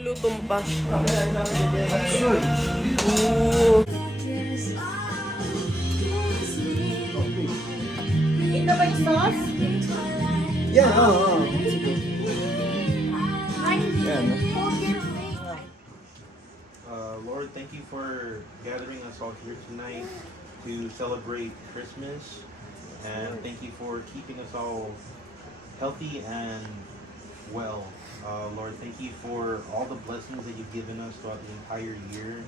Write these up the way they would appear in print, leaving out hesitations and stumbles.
Lutong pa siya. Ito ba yung sauce? Yeah, oo. Yan. Lord, thank you for gathering us all here tonight to celebrate Christmas. And thank you for keeping us all healthy and well. Lord, thank you for all the blessings that you've given us throughout the entire year.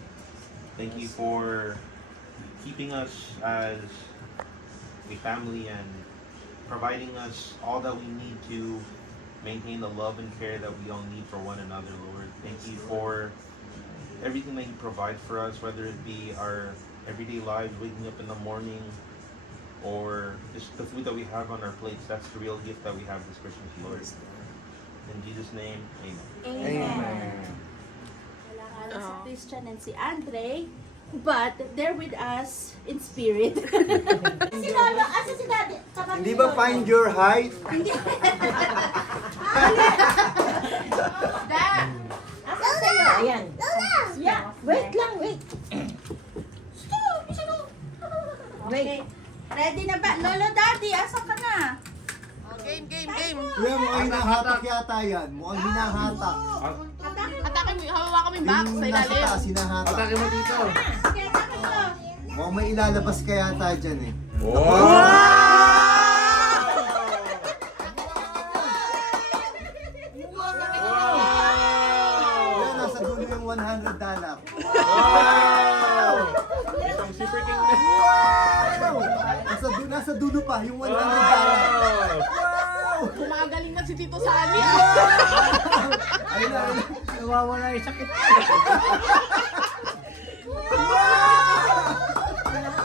Thank you for keeping us as a family and providing us all that we need to maintain the love and care that we all need for one another, Lord. Thank you for everything that you provide for us, whether it be our everyday lives, waking up in the morning, or just the food that we have on our plates. That's the real gift that we have this Christmas, Lord. In Jesus' name, amen. Amen. Wala nga lang si Christian and si Andre, but they're with us in spirit. Si Lolo, asa si Daddy? Kapatid Hindi ni ba Lolo. find your height? Hindi. Dad! Asa sa'yo? Ayan. Yeah. Wait lang, wait. Okay. Ready na ba? Lolo, Daddy, asa ka na? Game, game, game. Kuya, mukhang hinahatak yata yan. Mukhang hinahatak. Atake mo, hawakan mo yung box sa Yung nasa ilalim. taas, hinahatak. Atake mo dito. Sige, tapos mo. Mukhang may ilalabas ka yata dyan eh. Kuya, nasa dulo yung $100. Wow! Itong Super King na. Wow! Nasa dulo pa yung $100. Wow! Kumagaling na si Tito Sani. Ayun na, ayun na. Nawawala yung sakit.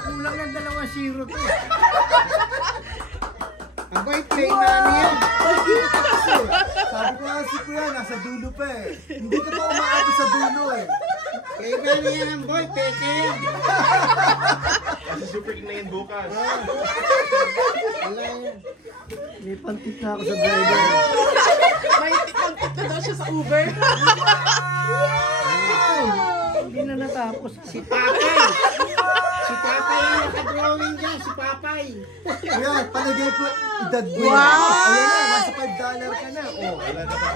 Kulang ng 2-0 to. Ang bait play na ano yan. Sabi ko nga si Kuya, nasa dulo pa eh. Hindi ka pa umaabot sa dulo eh. Kaya gano'n yan ang boy, peke. Kasi Super King na yan bukas. Wala yan. May pantit na ako sa driver. May tikong na daw siya sa Uber. Hindi na natapos. Si Papay. Si Papay yung nakadrawing dyan. Si Papay. Kuya, palagay ko, edad mo yan. Wow! Ayan na, nasa $5 ka na. Oh, Wala na pa.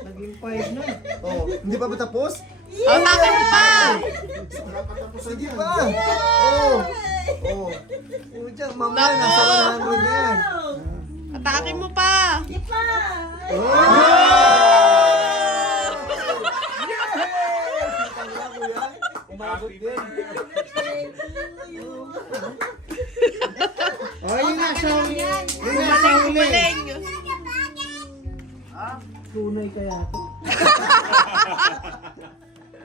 Naging 5 na. oh, hindi pa ba tapos? Atake mo pa. Sige pa. Oh. Oh. Oh, dyan, mamaya nasa 100 na yan. Atake mo pa. Ipa! Umabot din. Oh, yun na sa huli. Yun na sa Kumaling, huli. kumaling. Tunay kaya to.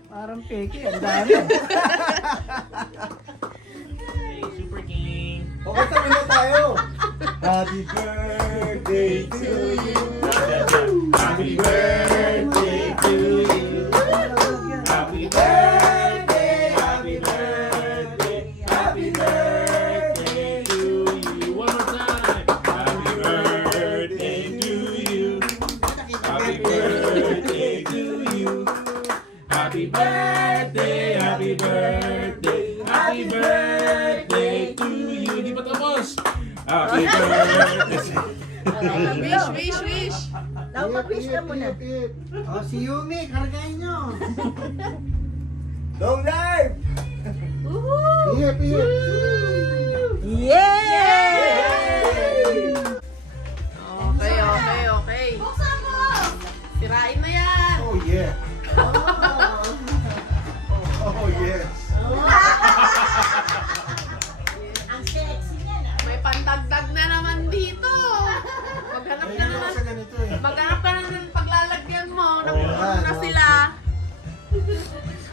Parang peke. Ang dami. Hey, Super King. Okay, tabi na tayo. Happy birthday to you. Happy birthday to you. Happy birthday, happy birthday, happy birthday to you. One more time. Happy birthday to you. Happy birthday to you. Happy birthday, happy birthday, happy birthday to you. Di pa tapos? Happy birthday. Wish, wish, wish. Daw mag-wish ka muna. Oh, si Yumi, kargahin nyo. Long life! Woohoo! Ihip, ihip. Yay! Okay, okay, okay. Buksan mo! Sirain na yan. Oh yeah. Oh yes. Ang sexy niya na. May pandagdag na naman dito. Maghanap ka na ng maghanap ka na ng paglalagyan mo. Napuno na sila.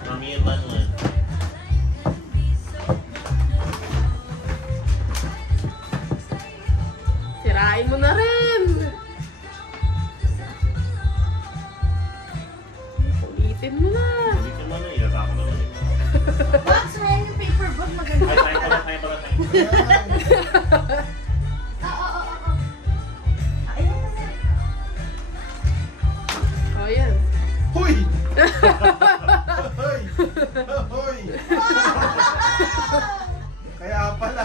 Mami and Manuel. Sirain mo na rin. Ulitin mo na. Hindi ko man eh, ako naman eh. Box, ayan yung paper book. Maganda. Ay, tayo pala, tayo pala, tayo pala. Oo, oo, oo. Ayan na. Hoy! Hoy! Kaya pala.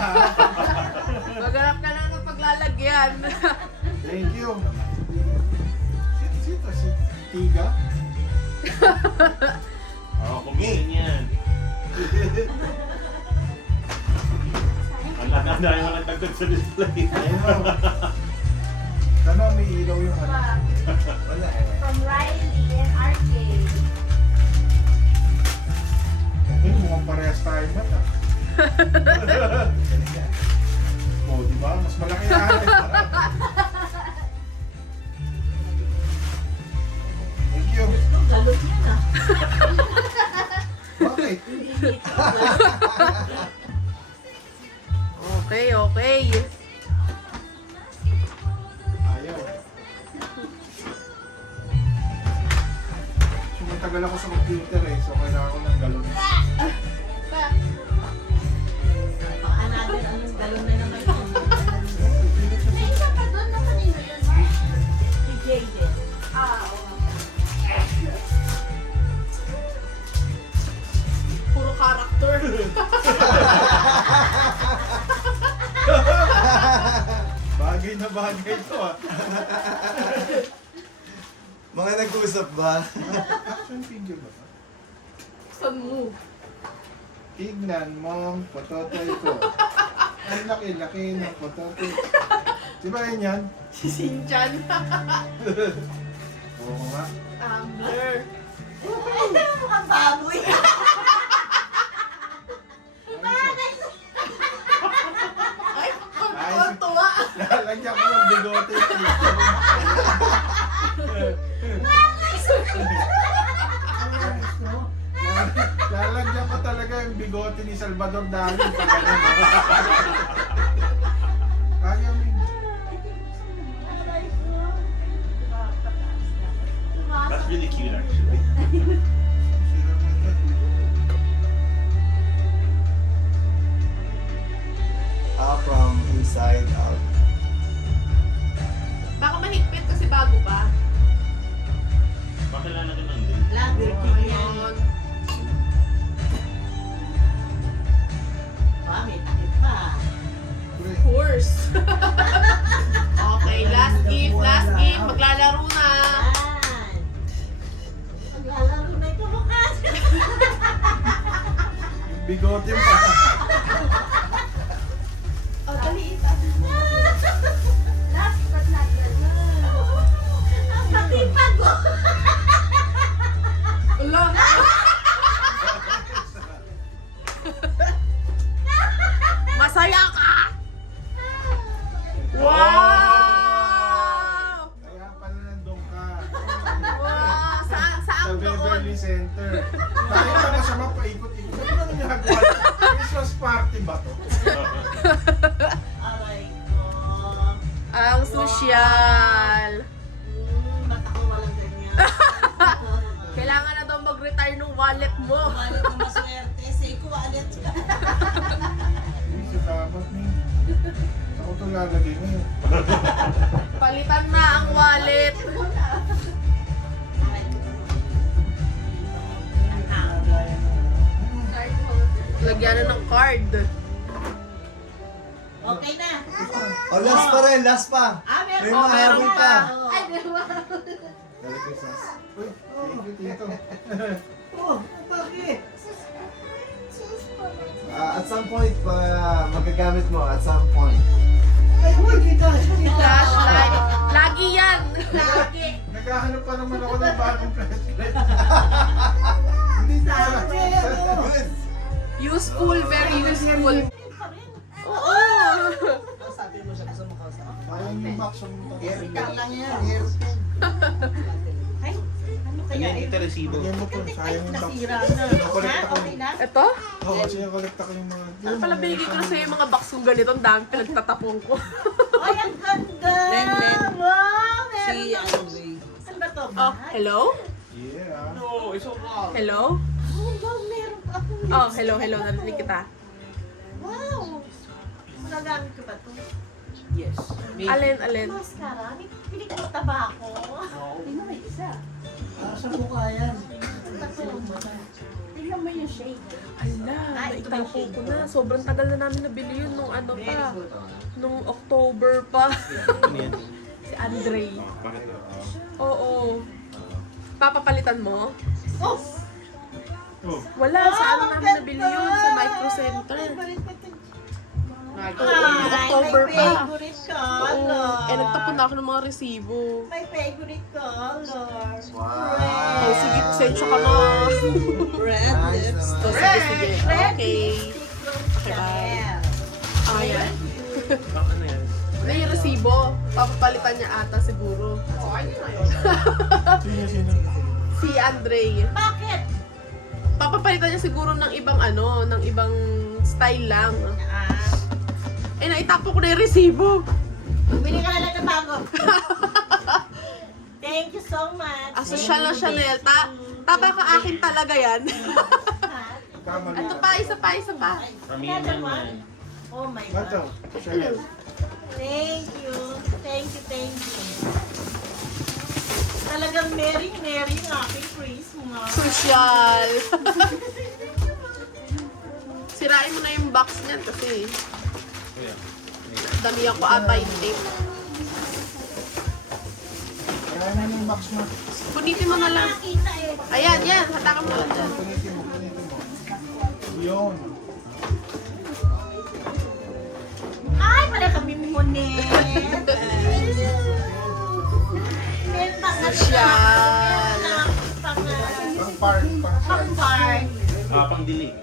Maghanap ka lang ng paglalagyan. Thank you. Sito si Tiga. Oh, kumain yan. Ang laki mo nagtagdag sa display. Ayun. Sana may ilaw yung ano. Wala eh. From Riley and Arcade. Ayun, mukhang parehas tayo mata. Oh, di ba? Mas malaki na atin. Thank you. Lalot niya na. Bakit? Okay, okay. Ayaw. Sumatagal ako sa computer eh, so kailangan ko ng galon. Pang-another ang galon na naman yun. May isa pa doon na kanino yun, ma? Si Jaden. Puro character. Bagay na bagay to ah. Mga nag-usap ba? Action figure ba? Saan mo? Tignan mong pototoy ko. Ang laki-laki ng pototoy. Di ba yun yan? Si Sinchan. Oo nga. Tumbler. Ang baboy. Ay, ang tuwa. Lalagyan ko ng bigote. Lalagyan ko talaga yung bigote ni Salvador Dali. Kaya mo. That's really cute actually. From inside out. Baka mahigpit kasi bago pa. Bakit lang natin ng din? Lager Ayun. May takip pa. Of course. Okay, last game, last game. Maglalaro na. Yan. Maglalaro na ito bukas. Bigote pa. Oh, dali ito. Last but not least. Ang patipag ko. Ala. Masaya ka! Wow! Kaya pala nandun ka. Wow! Saan Sa doon? Beverly Center. Nakita ko siya mapaikot-ikot. Ano nang ginagawa? Christmas party ba to? Aray ko. Ang sosyal. Ba't ako walang ganyan? Kailangan na daw mag-retire ng wallet mo. Wallet na maswerte. Say ko wallet ka. Hindi siya dapat ni. Ako ito lalagay ngayon. Palitan na ang wallet. Lagyan na ng card. Okay na. Oh, last pa rin, last pa. Meron May Oh, mga meron habol pa. pa. Ay, meron. Merry Christmas. Uy, thank you tito. Oh, bakit? At some point, magagamit mo. At some point. Ay, huwag kita. Flashlight. Lagi yan. Lagi. Naghahanap pa naman ako ng bagong flashlight. Hindi sa... Good. Useful, very useful. Oo. Sabi mo siya gusto mo kausap. Sayang yung box yung Airpen lang yan, airpen. Ay, ano kaya Yan, eh? ito resibo. Lagyan mo po, Ay, sayang yung box. nasira na. Nakolekta Ha? ko Okay yun. na? Ito? Oo, kasi nakolekta ko yung mga... Ano pala bigay ko na sa'yo yung mga box kong ganito. Ang dami pinagtatapong ko. Ay, ang ganda! Len. Wow, meron Si na. Andre. Saan ba to? Oh, hello? Yeah. No, it's so long. Hello? Oh, wow, meron pa akong Oh, hello, hello. Narinig kita. Wow! Magagamit ko ba ito? Yes. Alin? Mascara? May pinig mo tabako? Hindi na may isa. Sa mukha yan. Ano ba Tingnan mo yung shade. Ala, naitapo ko na. Sobrang tagal na namin nabili yun nung ano pa. Nung October pa. Ano yan? Si Andre. Bakit? Oo. Papapalitan mo? Oh, Wala, sa ano namin nabili yun? Sa Micro Center. Nung October pa. favorite Oo. color. Eh, nagtapon na ako ng mga resibo. My favorite color. Wow. Oh, sige, pasensya ka na. Red Nice lipstick. Oh, naman. sige, sige. Red Okay. lipstick from Okay, bye. Chanel. Ayan. Ano yan? May resibo. Papapalitan niya ata siguro. sino? Si Andre. Bakit? Papapalitan niya siguro ng ibang ano, ng ibang style lang. Eh, naitapo ko na yung resibo. Bumili ka na lang ng bago. Thank you so much. Asosyal na Chanel. Taba ka akin talaga yan. Tama Ito pa, isa pa, isa pa. From me and my man. Oh my Ito, God. Chanel. Thank you. Thank you, thank you. Talagang merry yung aking Christmas. Social. Sirain mo na yung box niyan kasi Kuya. damihan ko ata yung tape. Kaya na yung box mo. Punitin mo na lang. Nakita eh. Ayan, yan. Hatakan mo lang dyan. Punitin mo. Yun. Ay, pala kami monet. Meron pa nga Social. Pang park, pang park. Pang-park. Pang-delete.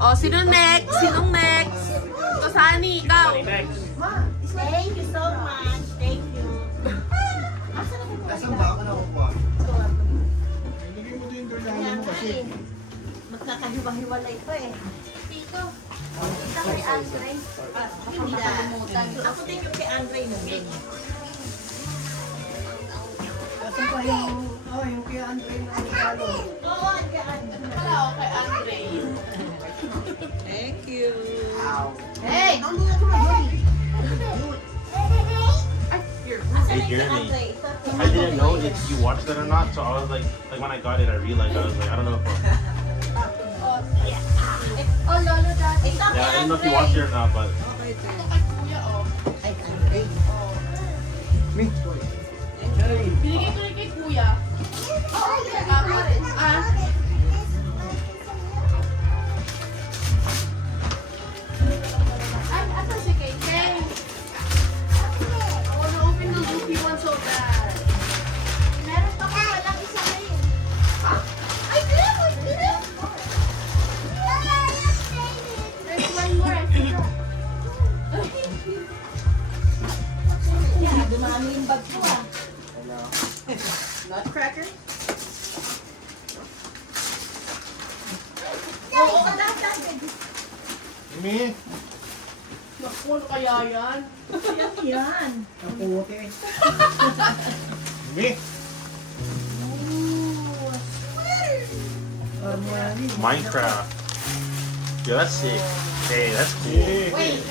O, sino next? Sinong next? Ito, Sunny, ikaw. Next. Thank you so much. Thank you. Asa na ba? Nasaan ba ako nakukuha? Ilagay mo din doon yung mo kasi. Magkakahiwa-hiwalay pa eh. Tito, ito kay Andre. Hindi na. Ako din yung kay Andre mo. Nasaan pa yung kaya Andre na regalo? Oo, kay Andre. Wala ako kay Andre. Thank you. Hey! Ang mga kumabay. Ay, here. Asa Hey, na yung kay Jeremy. Andre? Ito, kay I didn't know Andre. if you watched it or not, so I was like when I got it, I realized I was like, I don't know if Oh, Lolo Daddy. Ito kay yeah, I don't know if you Andre. watched it or not, but Ito kay Kuya, oh. Ay, Andre. Binigay ko rin kay Kuya. Oo, kaya ako rin. Ah, asa si Kay? Kay! I wanna open the Luffy one so bad. Meron pa pa walang isa kayo. Ay, Kuya! There's one more, I forgot. Yeah, dumami yung bag ko ah. Nutcracker? Oo, kadang-kadang. Imi, Naku, ano kaya yan? Yan. Kaputi. Imi. Armani. Minecraft. Yeah, that's sick. Hey, that's cool. Wait,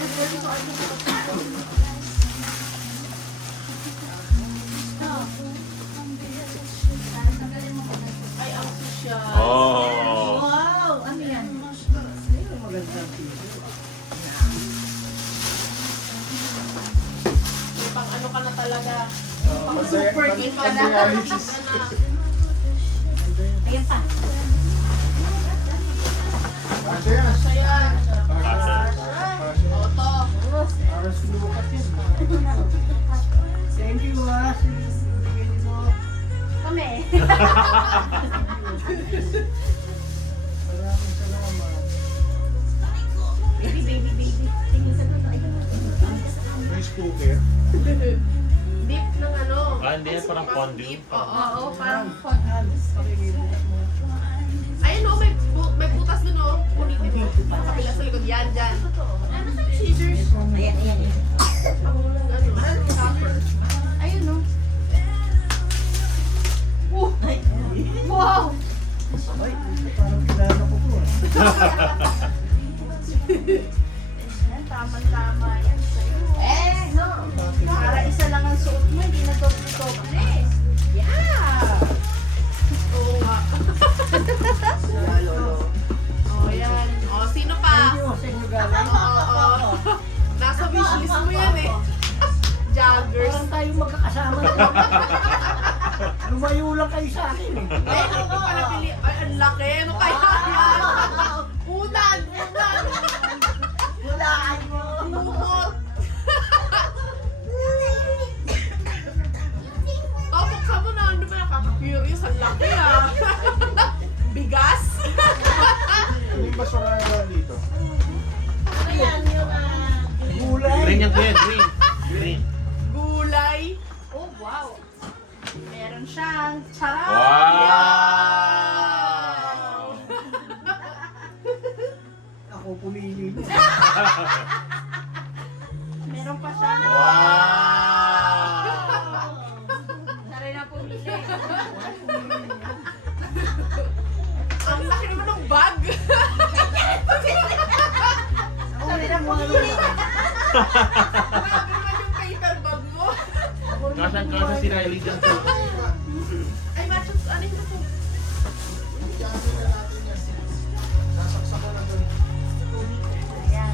ay, ang social. Oh. Wow, ano yan? Magandang piso. May pang ano ka na talaga. Super Game ka na. dialysis. Ayan pa. Kasha yan. Kasha yan. Kasha. O, to. Para sinukat yan. Thank you, ah. Bigay niyo. Kami. Maraming salamat. Baby, baby, baby. Tingin sa doon. Ayun. May cooker. Dip ng ano. Ah, hindi yan, parang fondue. Dip, oo, parang Pakikibukas mo. ayun o, may butas dun o. Punitin mo. Sa kabila sa likod. Yan, dyan. Ano sa scissors? Ayan, ayan, ayan. Ano, copper. Ayun, no? Wow! Ay, parang kilala ko po. Yan, tama-tama yan sa'yo. No. Para isa lang ang suot mo, hindi na doble-doble. Yeah. Lumayo lang kayo sa akin eh. Ay, ano ko pala pili? Ay, ang laki. Ano kaya yan? Unan! Unan! Hulaan mo. Lumot! Buksan mo na. Ano ba nakaka-curious? Ang laki ah. Bigas? Ano yung basura na dito? Ano yan yung Gulay. Green yan, kuya. Green. Green. Gulay? Oh, wow. Meron siyang charot. Wow! Ako pumili. Meron pa siyang... Wow! Saray na pumili. Ang laki naman ng bag. Saray na pumili. Grabe naman yung paper bag mo. Kasang-kasa si Riley dyan po. Ay, macho, ano yung ito? Iyakin na natin yan. Sasaksak ko na doon. Ayan.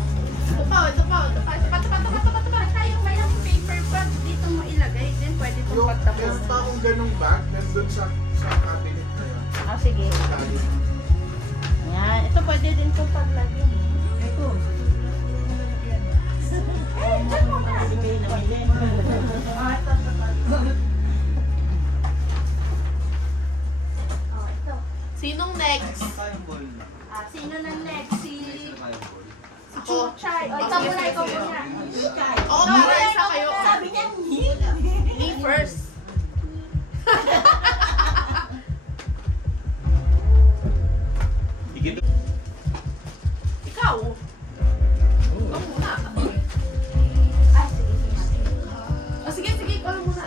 Ito pa, ito pa, ito pa, ito pa, ito pa, ito pa, ito pa, ito pa. Tayo mayroong paper bag dito mo ilagay. Then pwede pong Yung meron pa pagtapos. akong ganong bag, nandun sa cabinet na yan. Ah, sige. Tali. Ayan. Ito pwede din pong paglagyan. Ito. Oh, ito. Sinong next? Sino na next? Si Ako. Chuchay. O, ikaw muna, ikaw muna. Oo, para isa kayo. Sabi niya, Me first. Higit. Ikaw. Ikaw muna. Ah, sige, sige. Ah, sige, sige, ikaw muna.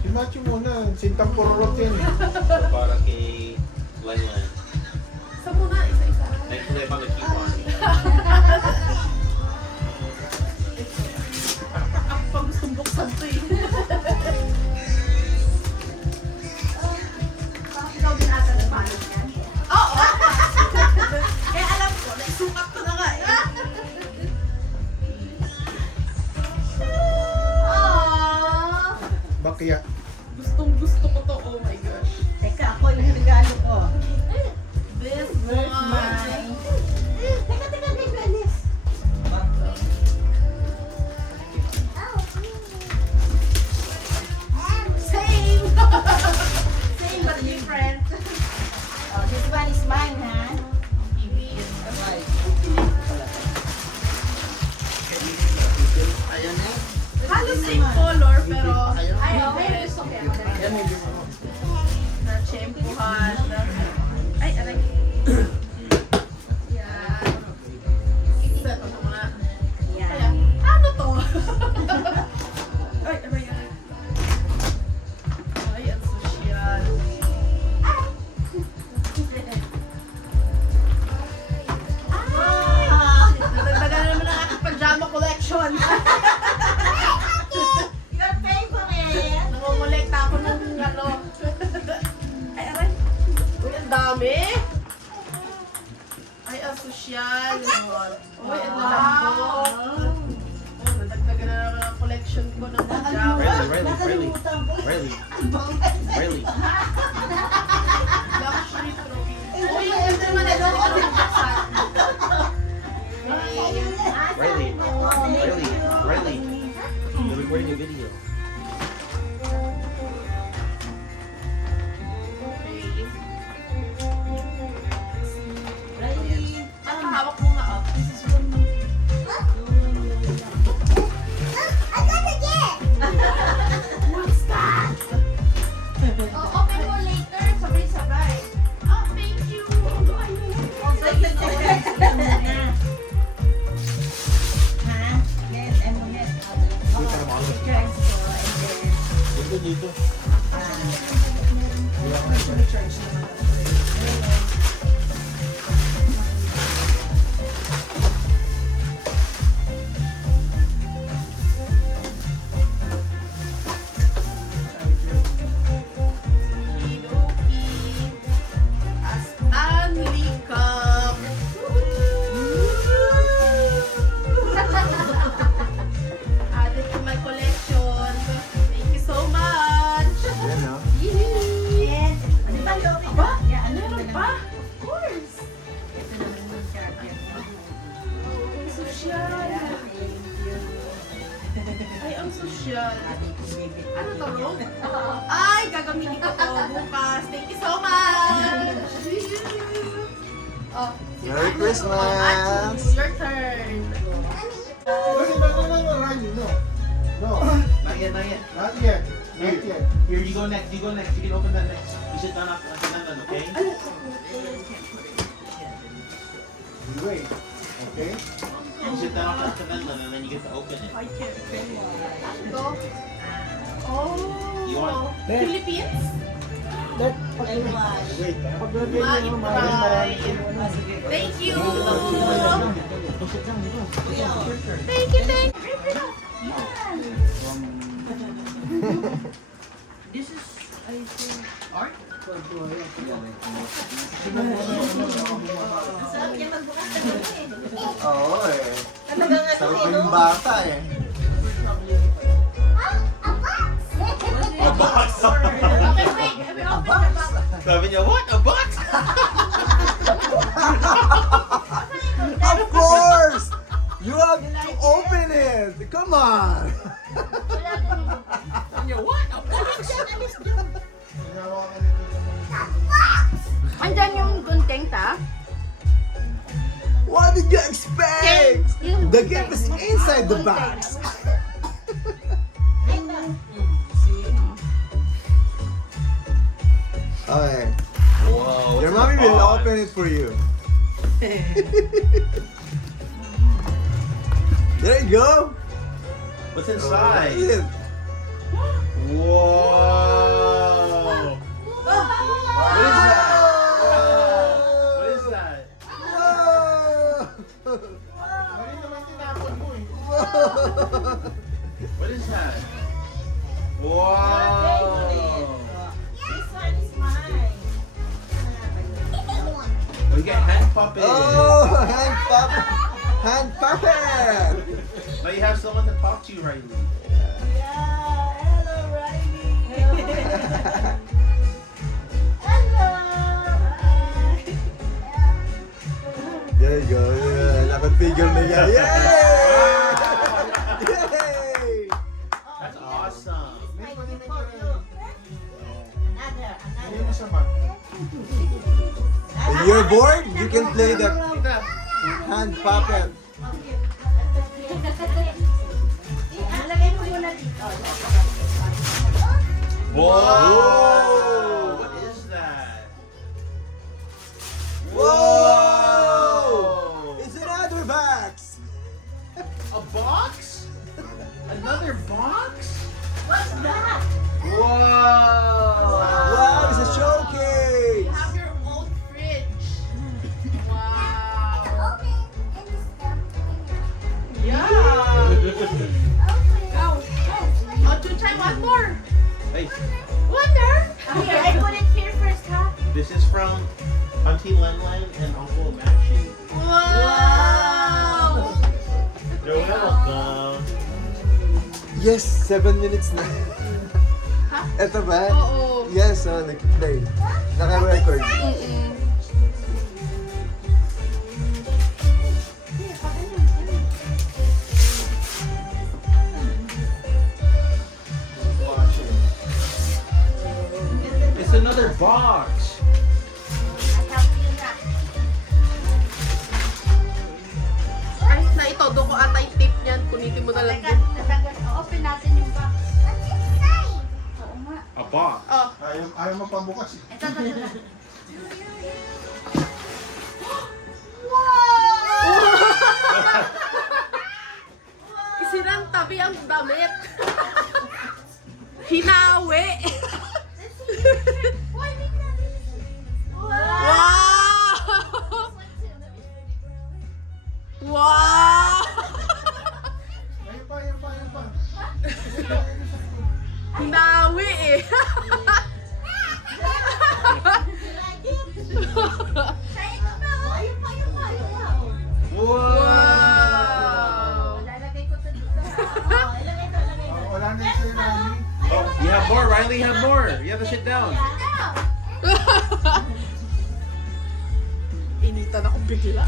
Si Macho muna, sintang pororot yan eh. Para kay Lanlan. Isa muna, isa-isa. Next time, I'm gonna keep on. Ako pa gustong buksan to eh. Bakit ikaw din ata nagpalit yan? Oo! Kaya alam ko, naisukat ko na nga eh. Aww. Bakya. Gustong gusto ko to, oh my gosh. teka, ako yung regalo ko. This Where's one. mine? Teka, Dennis. Same! Same but different. Oh, this one is mine, ha? Halos same color, pero Ayaw, different. gusto ko yan. Na tsempuhan. Ay, aray. Yan. Isa pa muna. Kaya, ano to? Ay, aray, aray. Ay, ang sosyal. Ah, Nadagdagan naman ang aking pajama collection. your favorite. Nangongolekta ako ng ano. Ay, aray. Uy, ang dami. Ay, ang sosyal. Uy, ang lambot. Oh, nadagdagan na naman ang collection ko ng pajama. Riley. Nakalimutan ko. Riley. Riley. Luxury trophy. Uy, yung ganda naman na doon. Ito yung buksan. Riley. Riley. Riley. We're recording a video. Ang hawak mo nga, oh. What's that? Oh, open mo later. Sabay-sabay. Oh, thank you. Ha? Net, ano net? Picture and so, and then, Dito, dito. Stanley Cup. Added to my collection. Thank you so much. Yan ah. bukas. Thank you so much! Oh, Merry Christmas! Matthew, your turn. No, Riley, no. No, Not yet, not yet. not yet. Not yet. Here, you go next. You go next. You can open that next. You sit down after that, okay? You wait. Okay? You sit down after that, and then you get to open it. Ito. You want? Oh, Philippines? Let, Ay, why? wait, pag-birthday Ma, niyo, i-try. Thank you! Thank you, thank you! This is, I think, art? Sarap niya magbukas ng eh. Oo eh. Talagang ano Sarap eh, no? yung bata eh. A box. Okay, wait. We open the box. Sabi niya, what? A box? Of course! You have to open it! Come on! Sabi niya, what? A box? Ginawa ka nito. Andyan yung gunting, ta? What did you expect? Yung The gunting. gift is inside the box. Okay. Whoa. Your what's mommy in the will box? open it for you. There you go. What's Look inside? at it. Whoa. What is that? What is that? Whoa! Mali naman tinapon mo eh. What is that? Whoa. This one is mine. We got hand puppet. Oh, hand puppet! Hand puppet! Now you have someone to talk to, Riley. Yeah, hello, Riley. Hello. There you go. Yeah, nakapigil na yan. Yay! Yay! That's awesome. My gift for you. Another. Hindi mo siya mag. When you're bored, you can play the Tita. hand puppet. Nalagay mo muna dito. Whoa. What is that? Whoa! It's another box! A box? Another box? What's that? Whoa! Wow, it's a showcase! You have your own fridge. Wow. Yeah. Go. Oh, Chuchay, one more. Hey, One more. Here, I put it here first, huh? this is from Auntie Lenlen and Uncle Maxie. Wow. You're welcome. Yes, 7 minutes na. Ha? Ito ba? Oo. Yes, nag-play. Naka-record. Mm-mm. Watch it. It's another box. Ay, na ito. Doon ko ata yung tip niyan. Punitin mo na lang din. Open natin yung box. Oo nga. A box. Oh. Ayaw mo pambukas eh. Ito. Isirang tabi ang damit. Hinawi. Wow! Wow! Ayun pa, ayun pa, ayun pa. Hinawi eh. Wow! Lalagay ko ito dito. Wala na yung sa'yo, Riley. Oh, you have more, Riley. You have more. You have to sit down. Initan ako bigla.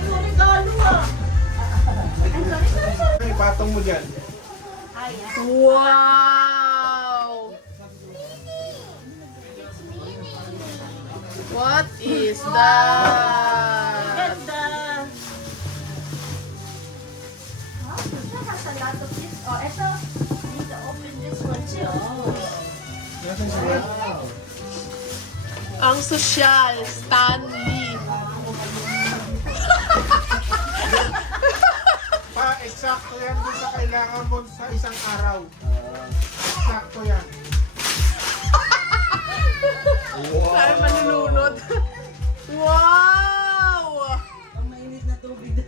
Yung regalo ah. Ay, sorry. Ipatong mo dyan. Ay, Wow! What is that? ganda. Oh, this has a lot of this. Oh, ito. I need to open this one too. Oh. Nasaan sila? Ang sosyal, Stanley. Eksakto yan doon sa kailangan mo sa isang araw. Eksakto yan. Ay, manulunod. Wow! Ang mainit na tubig. Hindi,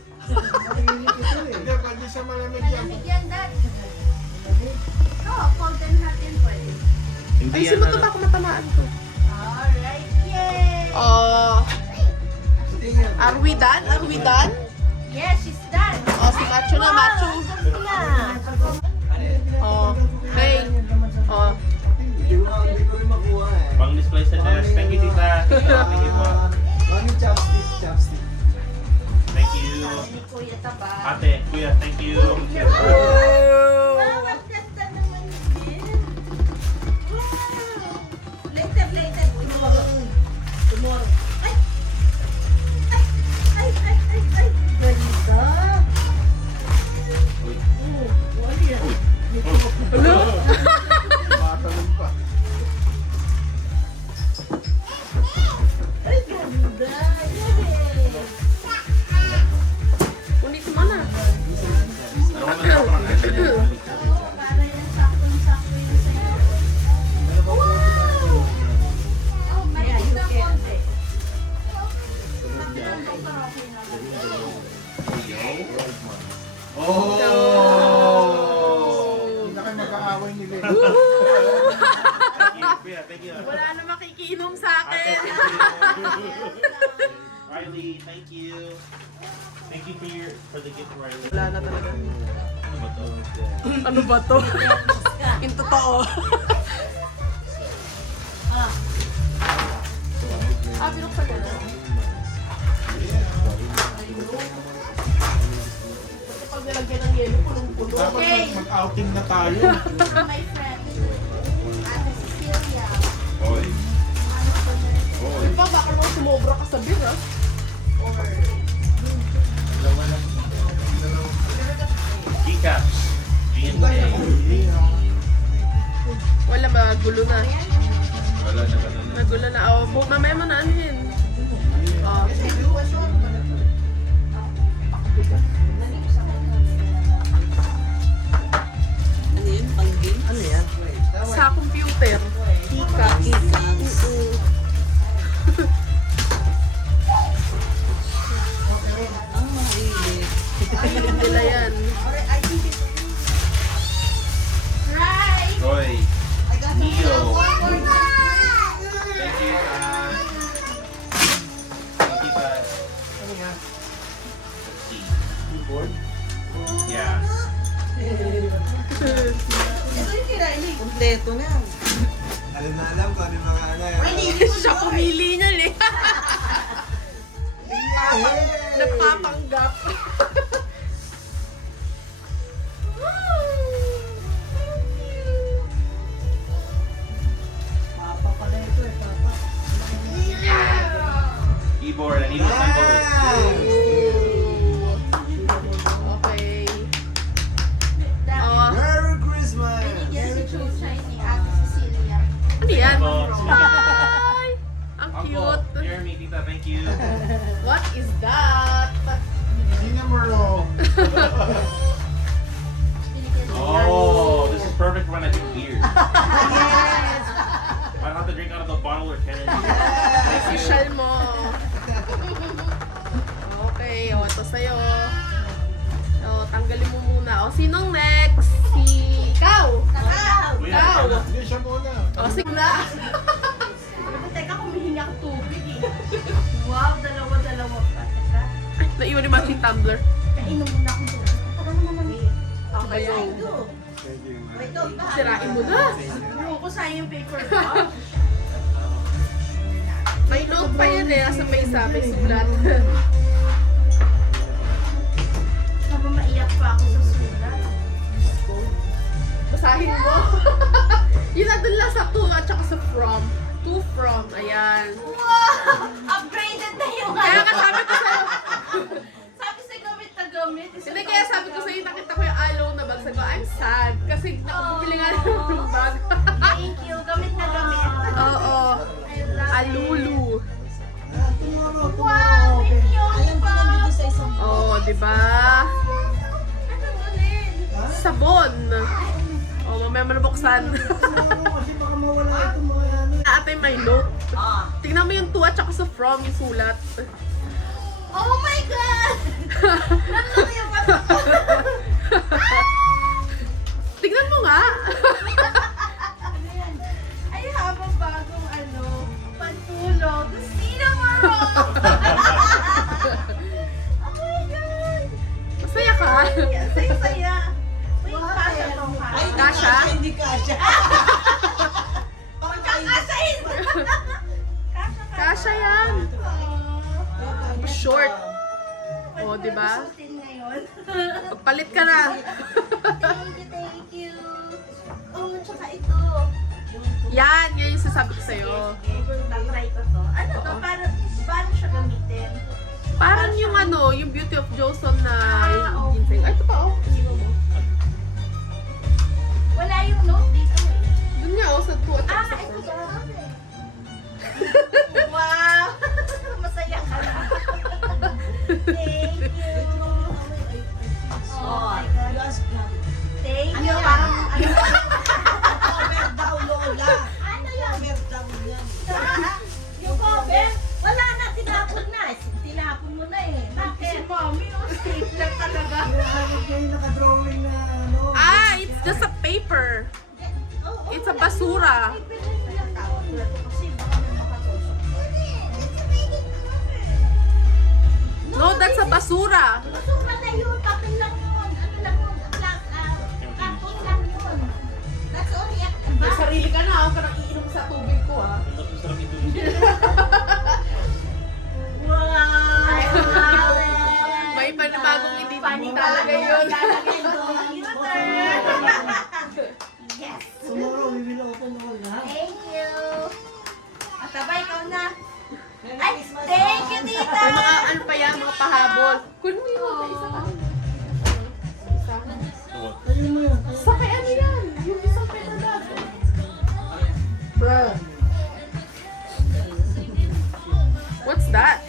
pwede siya malamig yan. Malamig yan, Dad. Oh, cold and hot yan pwede. Hindi Ay, yan sino to ba kung matamaan ko? Alright, yay! Oh. Are we done? Are we done? Yes, she's done. Oh, si Macho na, Macho. Yeah. Oh, hey. Oh. Hindi ko rin makuha eh. Pang display sa desk. Thank you, tita. Thank you po. Mami, chopstick, chopstick. Thank you. Sabi ni Kuya Taba. Ate, kuya, thank you. Oh. Wow, ang ganda naman din. Wow. Later, later. Tomorrow. Ay! Ay! Ay! Ay! Ay! Ay! Ganda. Oh, wala yan. Ano? Matalong pa. Ay, ganda. Yay! Ulit mo na. Oo, para yan saktong-sakto yun sa'yo. Wow! Oh, may isang konti. Hindi na kayo mag-aaway nila. Thank you, kuya. Thank you. Wala na makikinom sa Ate, akin. thank you. Riley, thank you. Thank you for the gift, Riley. Wala na talaga. Ano ba to? Ano ba to? Yung totoo. Binuksan ko na. Pag nilagyan ng yelo, punong-puno. Dapat Okay. mag-outing na tayo. From my friend, Ate Cecilia. Oy. Ano pa, baka naman sumobra ka sa beer, ah. Keycaps. G&K. Wala, magulo na. Wala na, wala na. Magulo na. Oh, mamaya mo na ano yun. Oh. Ano yun? Pang-game? Ano yan? Sa computer. Kika. Ang mahilig. Hilig nila yan. Right! Roy. Neo. Thank you, Pat. Thank you, Pat. Ano nga? Let's see. Keyboard? Yeah. Kompleto na. Alam na alam ko ano yung mga ano yan. Siya pumili niyan eh. Nagpapanggap. Papa pala ito eh, papa. Keyboard. I need to sample it. Okay. That Oh, Merry Christmas! yes, you chose ni Ate Cecilia. ano yan? Ako. Hi! Ang Ako. cute. Jeremy, tita, thank you. What is that? Cinnamoroll. Oh, this is perfect when I drink beer. I don't have to drink out of the bottle or can anymore. Social mo. Okay, o ito sa'yo. O, tanggalin mo muna. O, sinong next? Si ikaw. Wow! Kuya, Ikaw. ano? Hindi siya muna. O, sige na. Teka, kumihingi ako tubig eh. Wow, dalawa-dalawa pa. Teka, Naiwan ni Matching Tumbler. kainom muna akong tubig. Tagal naman eh. Okay, Ayaw. I do. Thank you. Wait, ito. Sirain mo na. Ayoko sayang yung paper cup. May note pa yan eh. Nasa may isa, may sulat. Diba, I'm sad. Kasi nakapabili nga naman ng bag. Thank you. Gamit na gamit. Oo. I love Alulu. Wow, thank you. Alam ko nandito sa isang Oo, diba? Ano ulit? Sabon. Oh, mamaya mo nabuksan. Kasi baka mawala itong mga ano. Ate, may note. Ah. Tingnan mo yung to at saka sa from, yung sulat. Oh my God! Nandito yung mata ko. Tingnan mo nga. Ano yan? I have a bagong pantulog. Cinnamon! Oh my God! Masaya ka. Ang saya-saya. Wait, kasha to, Ay, Kasha? hindi kasha. Kakasahin! Kasha yan. Short. Oh, di ba? Susutin ngayon. Palit ka na. Thank you. Oh, tsaka ito. Yan yung sasabi ko sa'yo. Tatry ko to. Ano to? Paano siya gamitin? Parang yung yung Beauty of Joseon na Ah, yung ginseng. Ay, ito pa, oh. Sino mo? Wala yung note dito eh. Dun nga, oh, sa 2 at Ah, sa ito 4. ba? Wow! Masaya ka na. Thank you. Oh my God. Thank you. Parang Cover daw, Lola. ano yun? Cover daw yan. Yung cover? Wala na, tinapon na. Tinapon mo na eh. Bakit? Si Mommy, stapler talaga. Hinahanap niya yung nakadrawing na ano. Ah, it's just a paper. It's a basura. Kasi baka may makatusok. No, that's a basura. Basura na yun, papel lang yun. Ano lang yun, karton lang yun. That's all yet. May sarili ka na, huwag ka nang iinom sa tubig ko, ah. Wow! May panibagong hindi talaga yun. Yes! Tomorrow, we will open all na. Thank you! At aba, ikaw na. Ay, thank you, tita! May mga ano pa yan, mga pahabol. Kunin mo yun, isa pa. Ayun mo yun. Sa kay ano yan? Yung isang penalad. Bruh. What's that?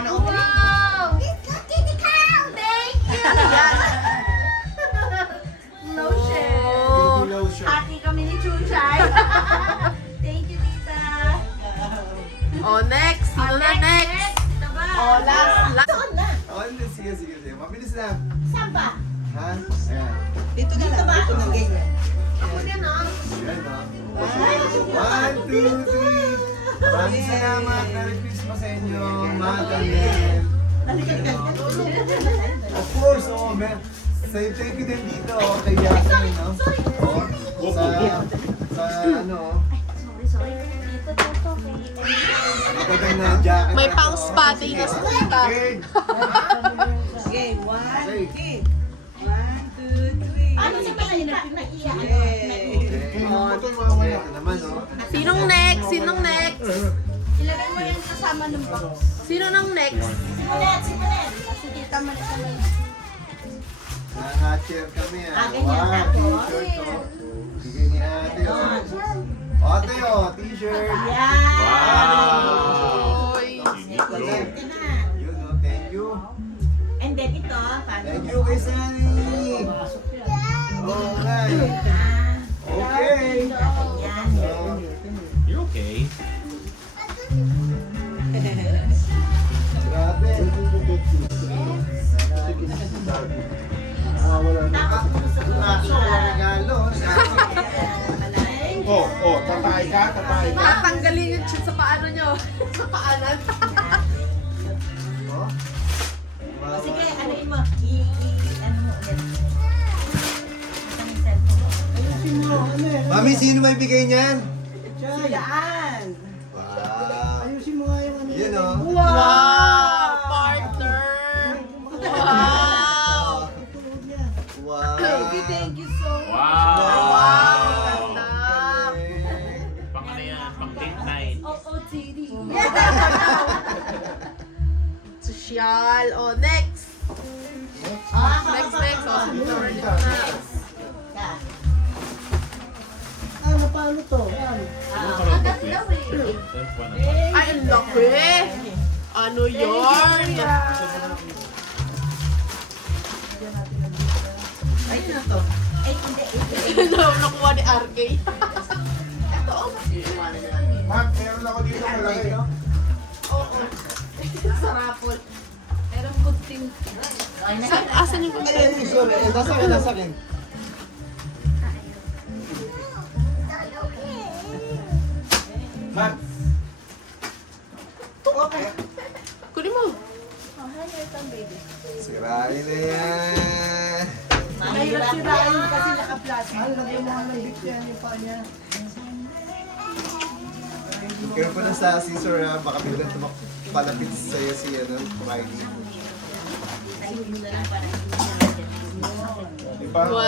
Wow! Thank you! Lotion. Oh. Lotion. Hati kami ni Chuchay. Thank you, tita. Oh, next. Sino na next? Ito ba? Oh, last. Doon na. Oh, sige, sige, sige. Mabilis lang. Saan ba? Ha? Ayan. Dito na lang. Dito na ganyan. Ako din, ah. Ayan, oh. 1, 2, 3. Maraming salamat. Merry Christmas sa inyo. Madam. Of course, oh, man. Say thank you din dito, kay Yasmin, no? Oh, sa ano, Sorry. Dito, dito. magandang na jacket. May na pang to. spa day na sa tita. Okay. Okay, 1, Okay. 2, 3. Ano si Pinaiyak? Naiiyak. Yay. Ito yung mga wala. Ito naman, oh. Sinong next? Sinong next? Ilagay mo yan kasama ng box. Sino nang next? Simulet. Kasi tita mo na kami. Hot chair kami, ah. ganyan, Wow, tapos. t-shirt, oh. Bigay ni ate, oh. Ate, oh, t-shirt. Yan. Oy. Ito na. Yun, oh, thank you. And then ito, Thank you kay Sunny. Oh, okay. Okay. Yan. Oh, You're okay. grabe. Puso, regalo. Oh, tatay ka. Tatanggalin yung shit sa paano nyo. Sa paanan. Oh. Sige, ano mo? Ano mo ulit? Isang cellphone. Mami, sino may bigay niyan? Saan? Wow. Ayusin mo nga yung ano. Yun, oh. Wow! Partner! Wow! Tutulog niya. Wow. Thank you so much. Wow! Ganda! Pang ano yan? Pang date night. OOTD. Sosyal. Oh, next! ano to? Agad daw eh. Ay, ang laki. Ano yarn? Ay, ano to? Ay, hindi. Nakuha ni RK. Ito, oh. Mat, meron ako dito malaki. Oo. Sarapol. Merong good thing. Asan yung good thing? Sorry, nasa akin, nasa akin. Mat, Kunin mo. Sirain na yan. Mahirap sirain kasi naka-plastic. Mahal, lagyan mo nga ng bit yan yung paa niya. Kaya po na sa scissor baka biglang palapit sa'yo si Riley. Ayun mo na lang para hindi mo nalagyan. di ba? Wow!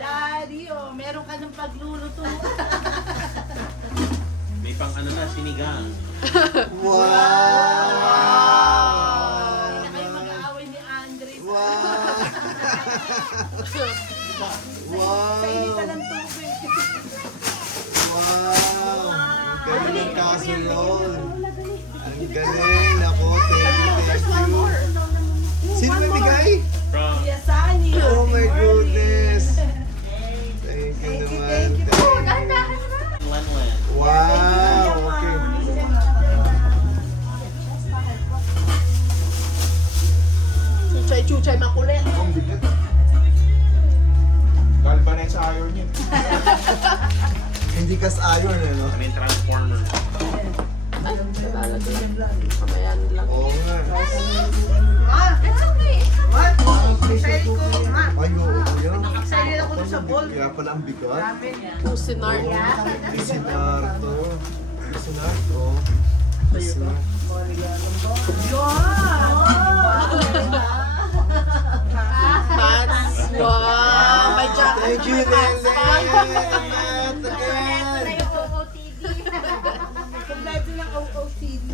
Daddy, oh, meron ka ng pagluluto. May pang ano na, sinigang. Wow! Hindi na kayo mag-aaway ni Andre. Wow! Wow! Painitan ng tubig. Wow! Ang galing ng casserole. Ang galing. Ako, thank you. Sino may bigay? From Yasani. Oh my goodness. Thank you naman. Lenlen. Wow! Okay. Chuchay-chuchay makulit. Ang bigat. Galvanize iron yun. Hindi kas iron, ano? I mean, transformer. Kamayan lang. Oo nga. Special cooking. Ay, oo yan. Excited ako dun sa bowl. Kaya pala ang bigat. Cusinar. Isinar to. Isinar to. Isinar. Pants. Wow! May jacket. Thank you, Lele! Matt, again! Kompleto ng OOTD.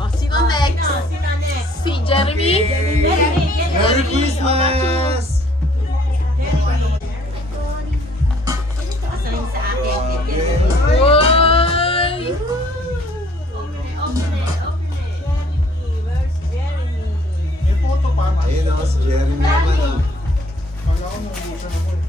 Oh, sino next? Sino next? Si Jeremy? Merry Christmas! Asahin sa akin. Uy! May photo pa, Mat. Ayun ako, si Jeremy naman. Oh. Kala ko naubusan ako eh.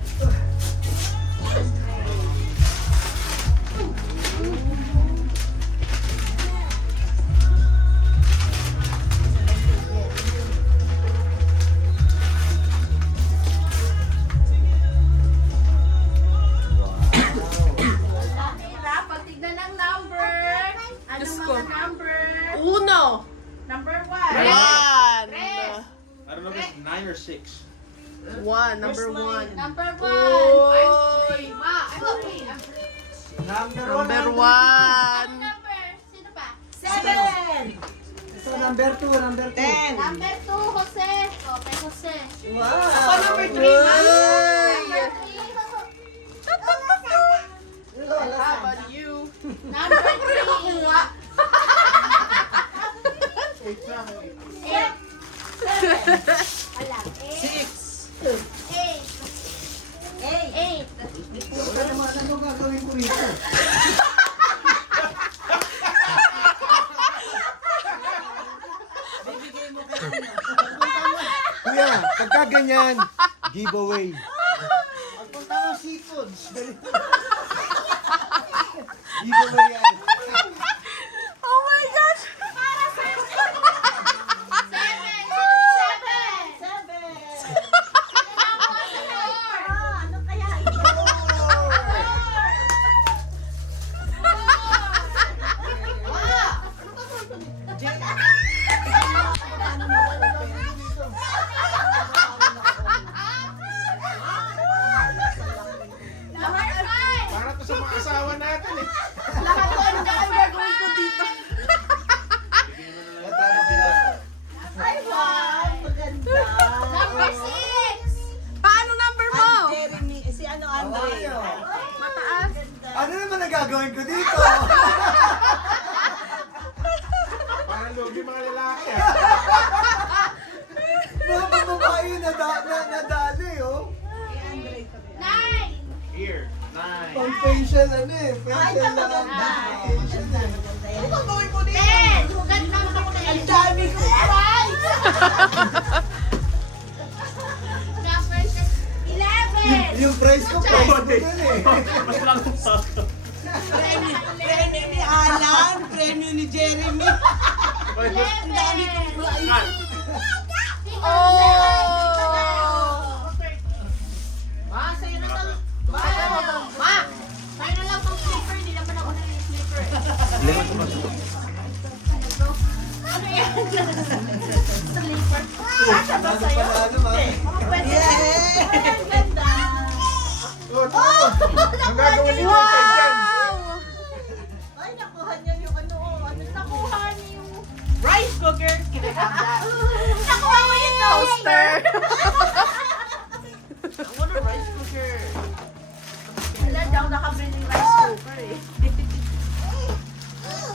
Dapat tignan ang number. Anong Diyos ko. mga number? Uno. Number 1. One. I don't know if it's 9 or 6. One. Number one. Number 1. Oy! Number one. Number? Sino pa? 7! So, number 2, number 2. Number 2, Jose. Okay, Jose. Ako number three, ma. Number 3, How about you? Number 3. Wait lang eh. 8. Ano naman, ano gagawin ko rito? Kuya, pagka ganyan, giveaway. Pagpunta ko seafoods. Giveaway yan. Oh my gosh! Ano kaya ito? Para to sa mga asawa natin eh. Lahat ko ano ang gagawin ko dito. Ay, wow! Maganda. Number 6. Paano number mo? Jeremy, si ano Andre? Mataas. Ano naman ang gagawin ko dito? Parang logi mga lalaki ah. Mga babae na nadali, oh. Here. Nice. Pang facial ano eh. Ay, Facial na maganda. facial eh. Ano ba gawin mo dito? Ten! Hugat naman ako na Ang dami kong prize! Number 11! Yung price ko, price ko dun eh. Mas lang sa Premio ni Alan, premio ni Jeremy. Ang dami kong prize. Ma, sa'yo na lang. Ma, sa'yo na lang pang slipper. Hindi naman ako ng slipper. Ano yan? Slipper. Kasha ba sa'yo? Ano ba? Pwede. Yay! Ang ganda. Ang gagawin ni Tita dyan. Ay, nakuha niya yung ano. Ano nakuha niya yung... Rice cooker. Can I have that? Nakuha mo yung toaster. I want a rice cooker. Wala daw nakabili ng rice cooker eh.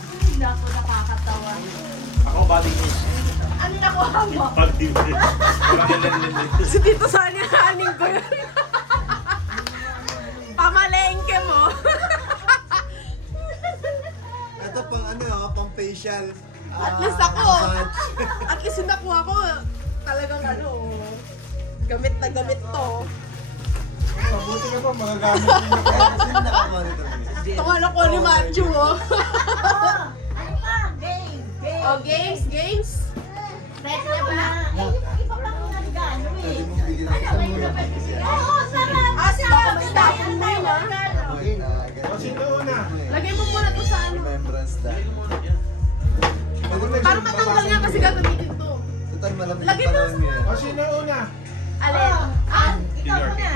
Hindi ako nakakatawa. Ako body news. Ano nakuha mo? Body news. Si Tito Sani, haning ko yun. Pamalengke mo. Ito pang ano, pang facial. At least ako. At least yung nakuha ko, talagang ano, gamit na gamit to. Mabuti ka pa, magagamit mo na. Sino nakamonitor niya? Tungala ko ni Matthew, oh. Ano pa? Game. Game. Oh, games. Ready na ba? Yung iba pang nagano Pwede eh. mong bigyan ng isang muna pwede siya. Oo, sarap. Ah, sarap. Sarap. Stop mo yun, ah. Okay na, O, sino una? Lagay mo muna to sa ano. Remembrance tayo. Para matanggal nga kasi gagamitin to. Total malamig Lagay yung mo panahon niya. O, sino una? Alin? Ah, ikaw muna.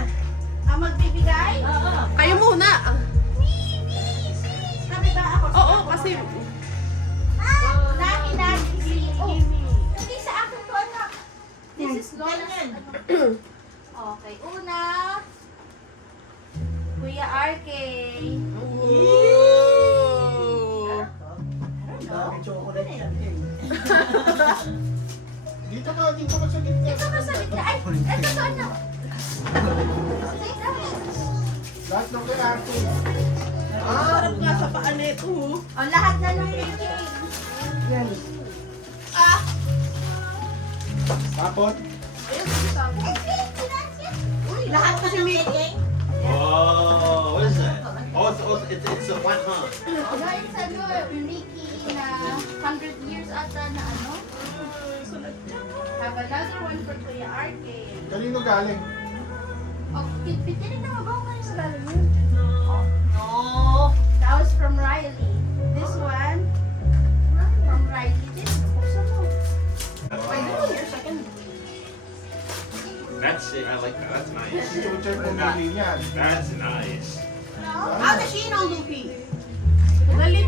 Ang magbibigay? Oo. Kayo muna. Kami ba ako? Oo, kasi... Unahin natin si... Oh, hindi sa akin to, anak. This is Lola's. Ganyan. Okay, una. Kuya RK. Ooh. Dito ka sa gitna. Ito ka sa gitna. Ay, ito to, anak. Lahat ng kay Ate. Sarap nga sa paa nito. Oh, lahat na ng cake. Ah! Tapos, Ayun, sabi. Uy, lahat kasi may cake. Oh, what is that? Oh, it's a plant, huh? Guys, ano, Ricky na 100 years ata na ano. Have another one for Kuya RK. kanino galing? Oh, pitinig na mabaw ka sa galing yun. No. That was from Riley. This one, from Riley din. Buksan mo. Pwede mo your second. That's it. I like that. That's nice. Si Chuchay pumili niyan. That's nice. How does she know, Luffy? Dali.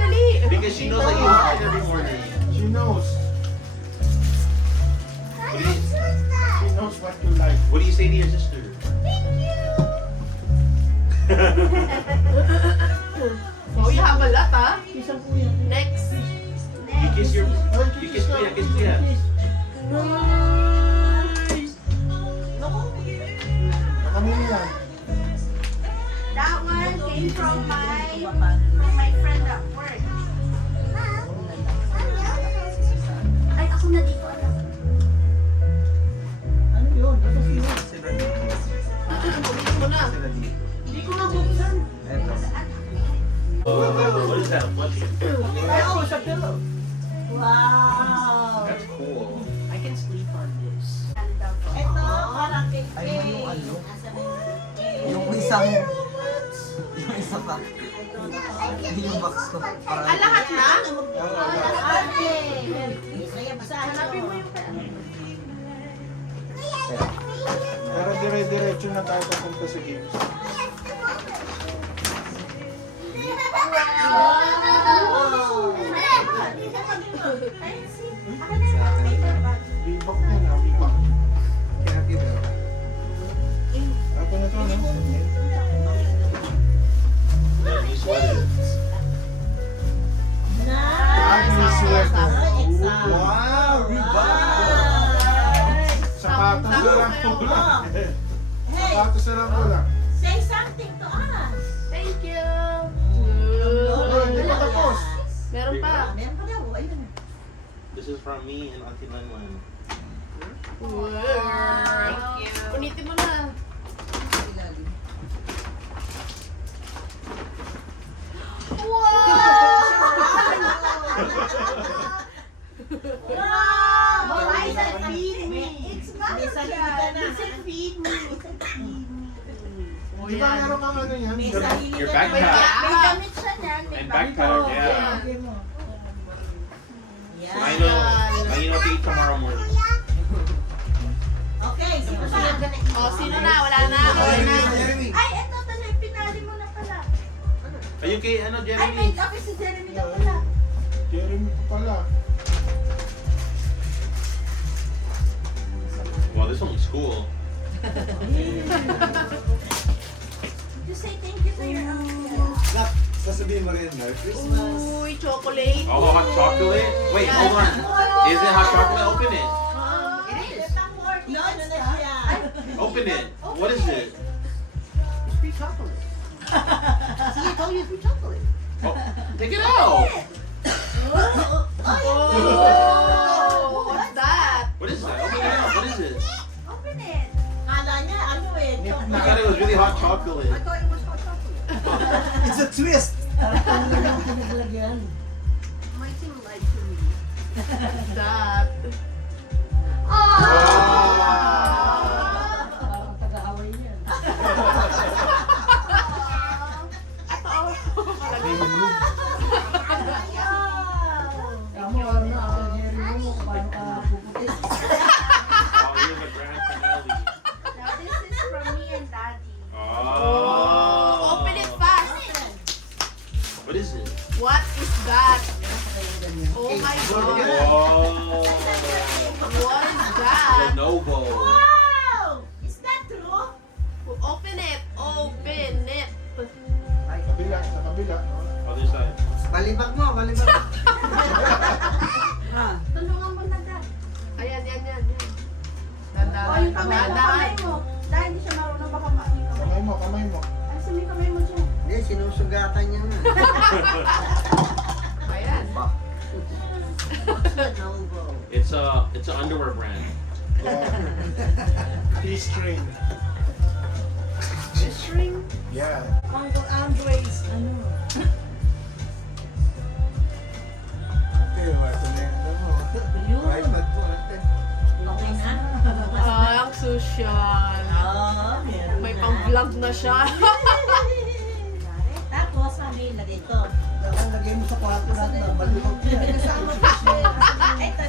Because she knows that you walk every morning. She knows. What do you, She knows what you like. what do you say to your sister? Oh, you have a lot, ah. Next. You kiss your. Ay, You kiss Kuya. Kiss Kuya. kanino yan? That one came from my friend at work. Ay, ako na dito. Ano? Bumili mo na. Hindi ko mabuksan. What is that? What? Wow. That's cool. I can sleep on this. Ito, parang cake. Yung isang... Yung isa pa. Yung box ko. Ah, lahat na? Ate. Kaya basahin Hanapin mo mo. yung Pero dire-diretso na tayo papunta sa games. Bibak yan ha, bibak. Kaya kita. Ito na to, no? New sweater. Ugly sweater. Exam. Wow! Reebok! Sapatos na lang kulang. Hey, Sapatos na lang kulang. say something to us. from me and Auntie Lanlan. Thank you. Unitin mo na. Wow! I said feed me. It's not May sarili that. ka na. He said feed me. He said feed me. Oh, Di ba yan. meron kang ano yan? May Damit? sarili Your ka na. May backpack. May damit siya niyan. May And damit. backpack, yeah. Yan. I know to eat tomorrow morning. Okay, sino pa? Oh, sino na? Wala na. Okay na. Ay, eto tuloy. Pinali mo na pala. Ayun kay, ano, Ay, Jeremy? may kape si Jeremy na pala. Jeremy pa pala. Well, this one's cool. Just say thank you to your uncle. Sasabihin mo rin, Merry Christmas. Uy, chocolate. Oh, hot chocolate? Wait, hold on. Is it hot chocolate? Open it. It is. No, ano na siya? Open it. What is it? Sweet chocolate. See, I told you it's sweet chocolate. Oh, take it out. Oh, what's that? What is that? Open it up. What is it? Open it. Kala niya, ano eh, I chocolate. thought it was really hot chocolate. thought it was hot chocolate. It's a twist. My team lied to me. That. Oh, here's a grand finale. Now this is from me and Daddy. Oh. Open it fast. What is it? What is that? Oh my god. Whoa. What is that? Lenovo. Wow! Is that true? Open it. Open it. Kabila, sa kabila. Other side. Balibag mo, balibag. Tulungan mo na, Dad. Ayan, yan, yan, yan. Dandan. Oh, yung kamay mo, kamay mo. Dahil hindi siya marunong baka makita. Kamay mo, kamay mo. Ay, saan yung kamay mo dyan? Hindi, sinusugatan niya nga. Ayan. Lenovo. It's an underwear brand. T-string. String. Yeah. Uncle Andres, ano? Ate, ito na yung ano mo. Yun. iPad po, ate. Okay na? Ay, ang social. Oo, meron May na. pang-vlog na siya. Tapos, sabi na dito. Lagay mo sa kwarto lahat na balibag yan. Ito,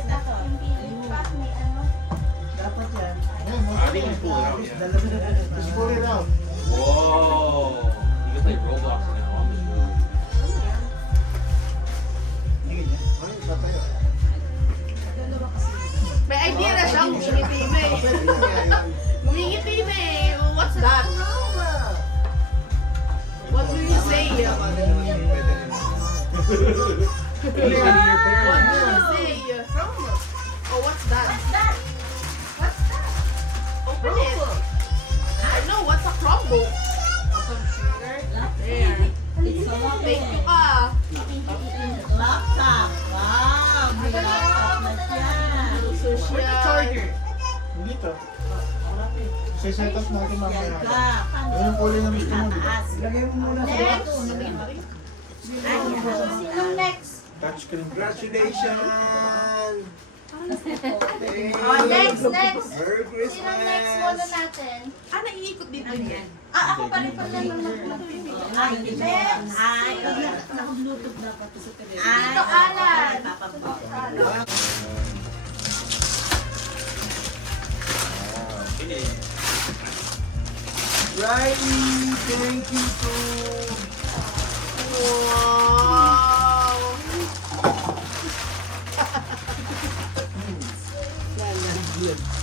ito. Hindi, ipat may ano. Dapat yan. Ayan, mo. I think you pull it out, yeah. Just pull it out. Whoa. You can play Roblox now on this board. Ay, patayo. May idea na siya. Ngumingiti na eh. Ngumingiti na eh. What's that? What do you say? What do you say? Oh, what's that? What's that? Open it. I know, what's a Chromebook? A computer? There. It's a lot. Thank you ka. Laptop. Wow, may laptop na siya. Social. Dito. Set up natin Yan mamaya. ka. Ano yung kulay na gusto mo, di ba? Taas. Lagay mo muna sa Next. kwarto. Sinong next? Touchscreen. Congratulations! Oh, next. Merry Christmas! Sinong next muna natin? Ah, naiikot dito yan. Ako pa rin pala nung nagbibigay. Ay, hindi mo. Next. Ay, naka-bluetooth na pati sa television. Ay, Dito, Alan. papabok. Riley, thank you too! Wow.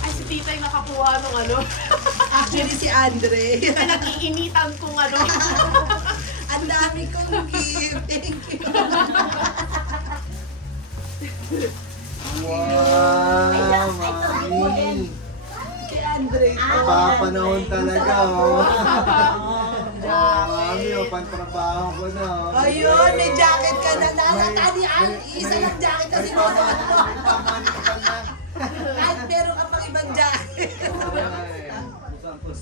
Ay, si Tita yung nakakuha nung ano. Actually si Andre. Pinag-iinitan kong ano. Ang dami kong gift. Thank you. Wow, mami! Kay Andre. Napapanahon talaga, oh. Mami, oh, pantrabaho ko na. Oh. Ayun, may jacket ka na na. Isa lang jacket kasi mo. May pamanipan na. At meron ka pang ibang jacket.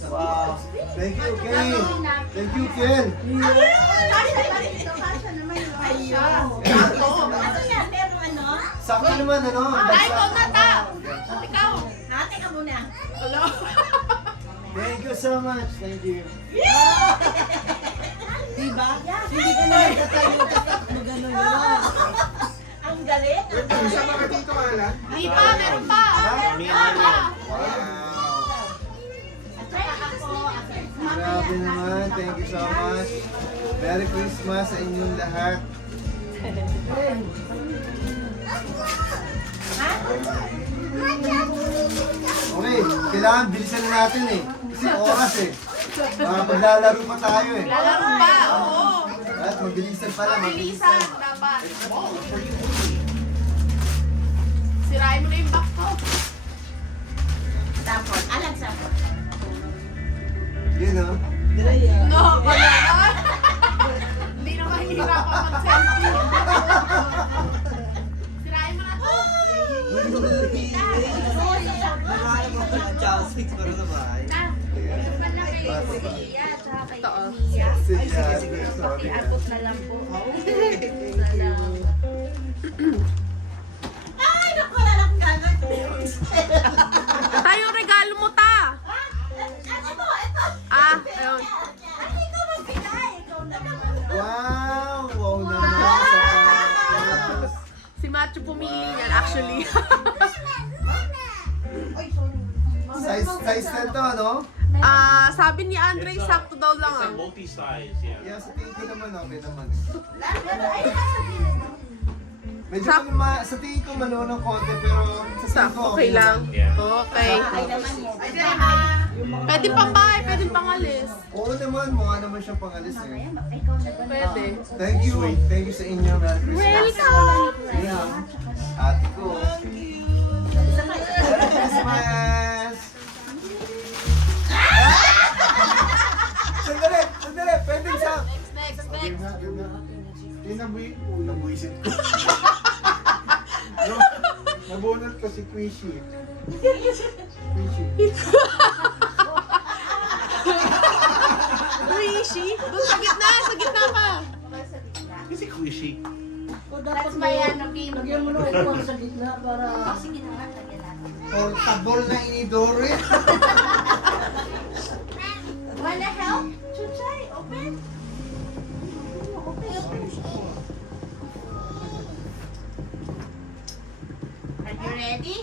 Wow. Thank you, Ken. Thank you, Ken. Ano yan? Meron ano? Sakto naman, ano? Ay, ikaw na ta! Ikaw! Ate ka muna. Hello? Thank you so much. Thank you. Diba? Hindi ka na nagtatayo mo gano'n. Ang galing. Isa ba ka dito, Alan? Di pa, meron pa! Kami Alan. At saka ako. Grabe naman. Thank you so much. Merry Christmas sa inyong lahat. Okay, kailangan bilisan na natin eh. Kasi oras eh. Maglalaro pa tayo eh. Lalaro pa, oo! At mabilisan pala, Bilisan, mabilisan. dapat. Sirain mo na yung back ko. Sapon. Alam sapon. Yun oh. No, wala na. Hindi na mahihirapan mag-selfie. Sirain mo na to. Totoo. Si Jan, sorry. Abot na lang po. Ay, naku, wala na akong gagawin. Tayo regalo mo ta. Ano mo? Ito. Ah, ayun. Ano ikaw magbigay? Ikaw na naman. Wow! Wow naman sa patas. Si Macho pumili niyan actually. Size na to, no? Ah, sabi ni Andre sakto daw lang It's a ah. multi-size, yeah. Yeah, sa tingin ko naman okay naman. Ay, nasa gilid. Medyo sa tingin ko malo ng konti pero sa tingin ko Okay lang. Yeah. Okay. Ay naman yan. Pwede pang bahay, pwede pang alis. Oo naman, mukha naman siyang pangalis eh. Ikaw na ba? Pwede. Thank you sa inyo. Merry Christmas. Welcome! Yeah. Ate ko. Merry Christmas! Sandali, pwedeng sa... Next. Yun na. Nabuisit ko. Nabunot ko si Quishy. Rishi, doon sa gitna ka. Kasi squishy. That's my ano, game. Lagyan mo na upuan sa gitna para Sige na nga, lagyan natin. Portable na inidoro eh. Wanna help? Chuchay, open. Are you ready?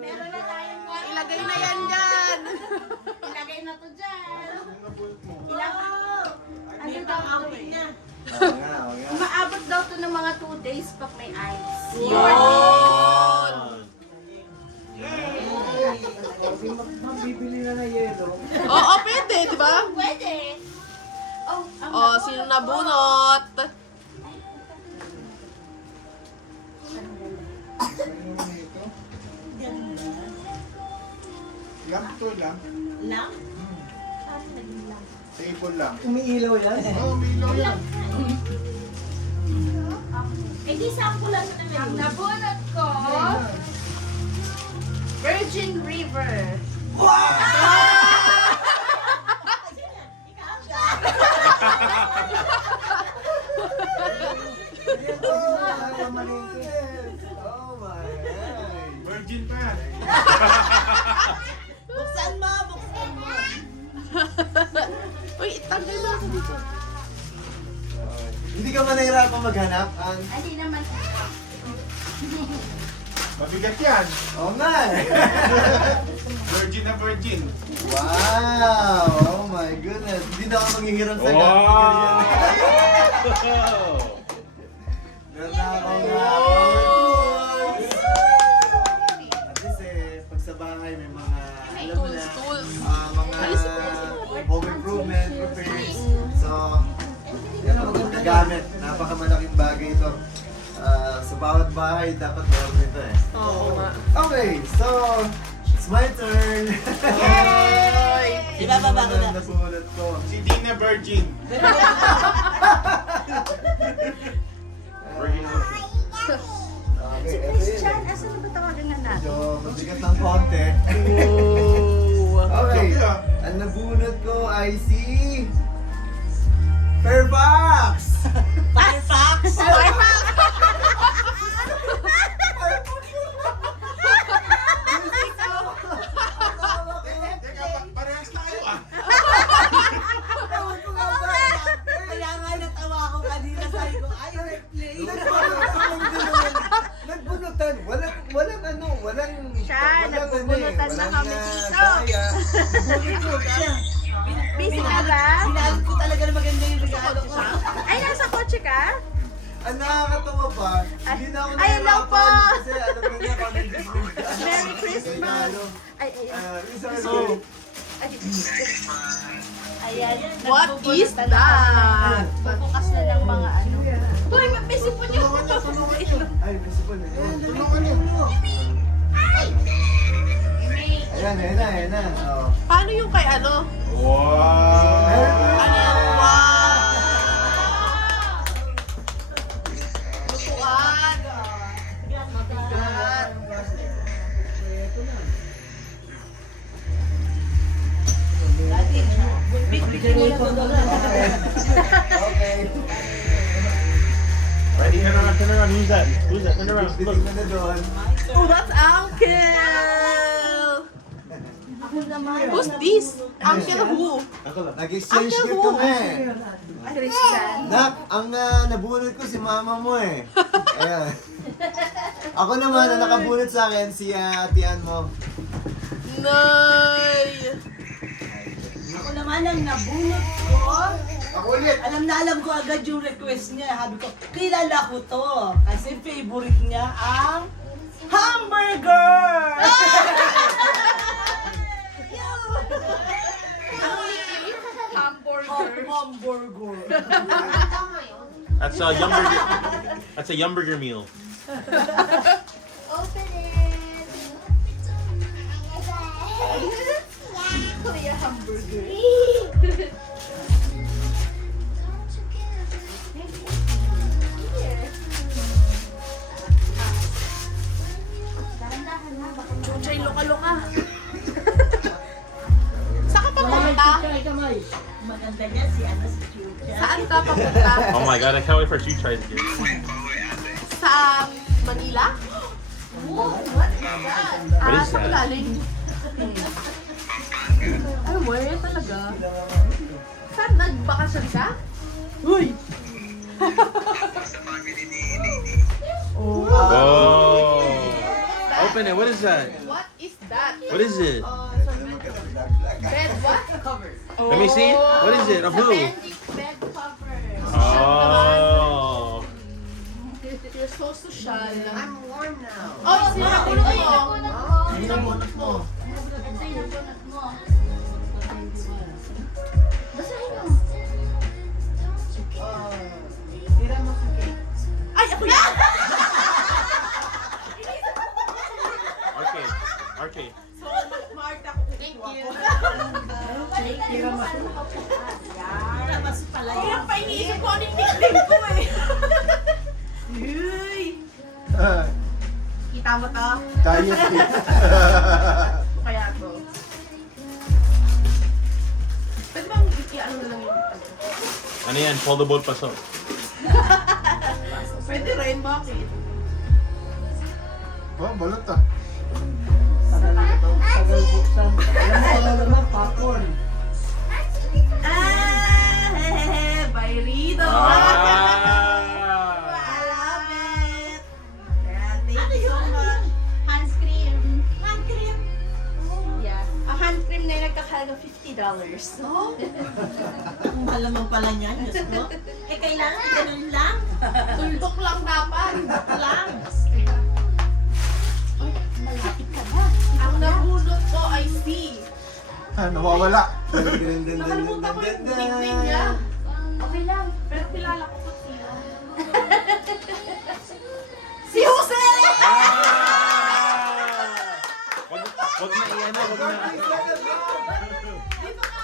Meron na tayong Ilagay na yan dyan. ilagay na to dyan. Ilang Ano daw to eh? na. Maabot daw to ng mga 2 days pag may ice. Yun. mabibili na na yelo. Oo, pwede, di ba? Pwede. Oh, ang Oh, sino nabunot? Lang to lang. Lang? Table lang. Umiilaw yan. Oh, Milo yan. Eh di sample lang na Ang naman. nabunot ko, Virgin River. Oh my God. Virgin pa yan. Buksan mo, buksan mo. Uy, itanggal mo ako dito. Hindi ka ba nahirapan maghanap? Hindi naman. Mabigat yan. Oo nga eh. Virgin na virgin. Wow! Oh my goodness. Hindi na ako manghihiram sa Wow! Meron na akong power tools. At least eh, pag sa bahay may mga, alam mo na, Tools. mga home improvement, repairs. So, yan ang maganda gamit. Napakamalaking bagay ito. Sa bawat bahay, dapat meron nito eh. Oo nga. Okay, so, it's my turn. Yay! Ibababa ko na. Nabunot ko. Si Dina Virgin. Virgin. Okay, Si ito Christian, yun. asan na ba tawagan natin? Medyo mabigat ng konti. Okay. Ang nabunot ko ay si... Fairfax! Firefox! Teka, parehas tayo ah. Kaya nga natawa ako kanina, sabi ko, ay, replay. Nagbunutan. Walang ano, walang... Siya, walang nagbubunutan na walang, kami ah, dito. daya. Nabunot siya. Busy ka ba? Binagot ko talaga na maganda yung regalo ko. Ay, nasa kotse ka? Ang nakakatawa pa, hindi na ako Ay, hello po. nahirapan kasi alam mo na kung ano Merry Christmas! Ay, ayan. What is Nagbubunutan na that? kami. Bubukas na ng mga ano. Uy, mabisi po niyo. Ay, gusto ko na yun. Tulungan niyo. Ayan na. Oh. Paano yung kay ano? Wow. Ano yan? Wow! Lutuan! Mabigat! Okay. Ready? Turn around. Turn around. Who's that? Who's that? Turn around. Look. Bitig mo na doon. Oh, that's Uncle! Who's this? Uncle who? Nag-exchange Uncle gift who? kami. Christian. Nak, ang nabunot ko si mama mo eh. Ayan. Ako naman, ang nakabunot sa akin, si atian mo. Nay! Ako naman ang nabunot ko. Ako ulit. Alam ko agad yung request niya. Sabi ko, kilala ko to. Kasi favorite niya ang hamburger! Hamburger. Hamburger. That's a Yumburger. That's a Yumburger meal. Korea hamburger. Chuchay, loka-loka. Saan ka papunta? Maganda niya si Chucha. Saan ka papunta? Oh my god, I can't wait for you to try this. Sa Manila? What is Sa that? Pulaling. Ay, where talaga? Saan? Nagbakasyon ka? Uy! Oh. Open it. What is that? What is that? What is it? Bed what? Let me see. What is it? Of who? Bed cover. Oh. You're so social. I'm warm now. Oh, sino na puno mo? Ito Sino na puno mo? yung bunot mo. Basahin mo. Ay, ako yan! Okay. Okay. So, smart ako. Thank you. Labas pala Kaya yan. pa iniisip ko ano yung nickname ko eh. Yuy! Kita mo to? Diet gift. Kaya to. Pwede bang i-ano na lang yung Ano yan? Foldable paso. Pwede rin, bakit? Oh, balot ah. Tagal buksan. Alam mo naman, popcorn. Ah! Hehehe! By Rito! Ah. I love it! Yeah, thank you so much. Hand cream. Hand cream. Yeah. Ang hand cream na nagkakalaga $50. Oh, Ang malamang pala niyan, Diyos ko. Eh, kailangan ganun lang. tuldok lang dapat. Lang. Malapit ka na. Ang nabunot ko ay si. Nawawala. Nakalimutan ko yung nickname niya. Okay lang. Pero kilala ko po siya. Si Jose! Wag na iyan. Wag na. Dito ka!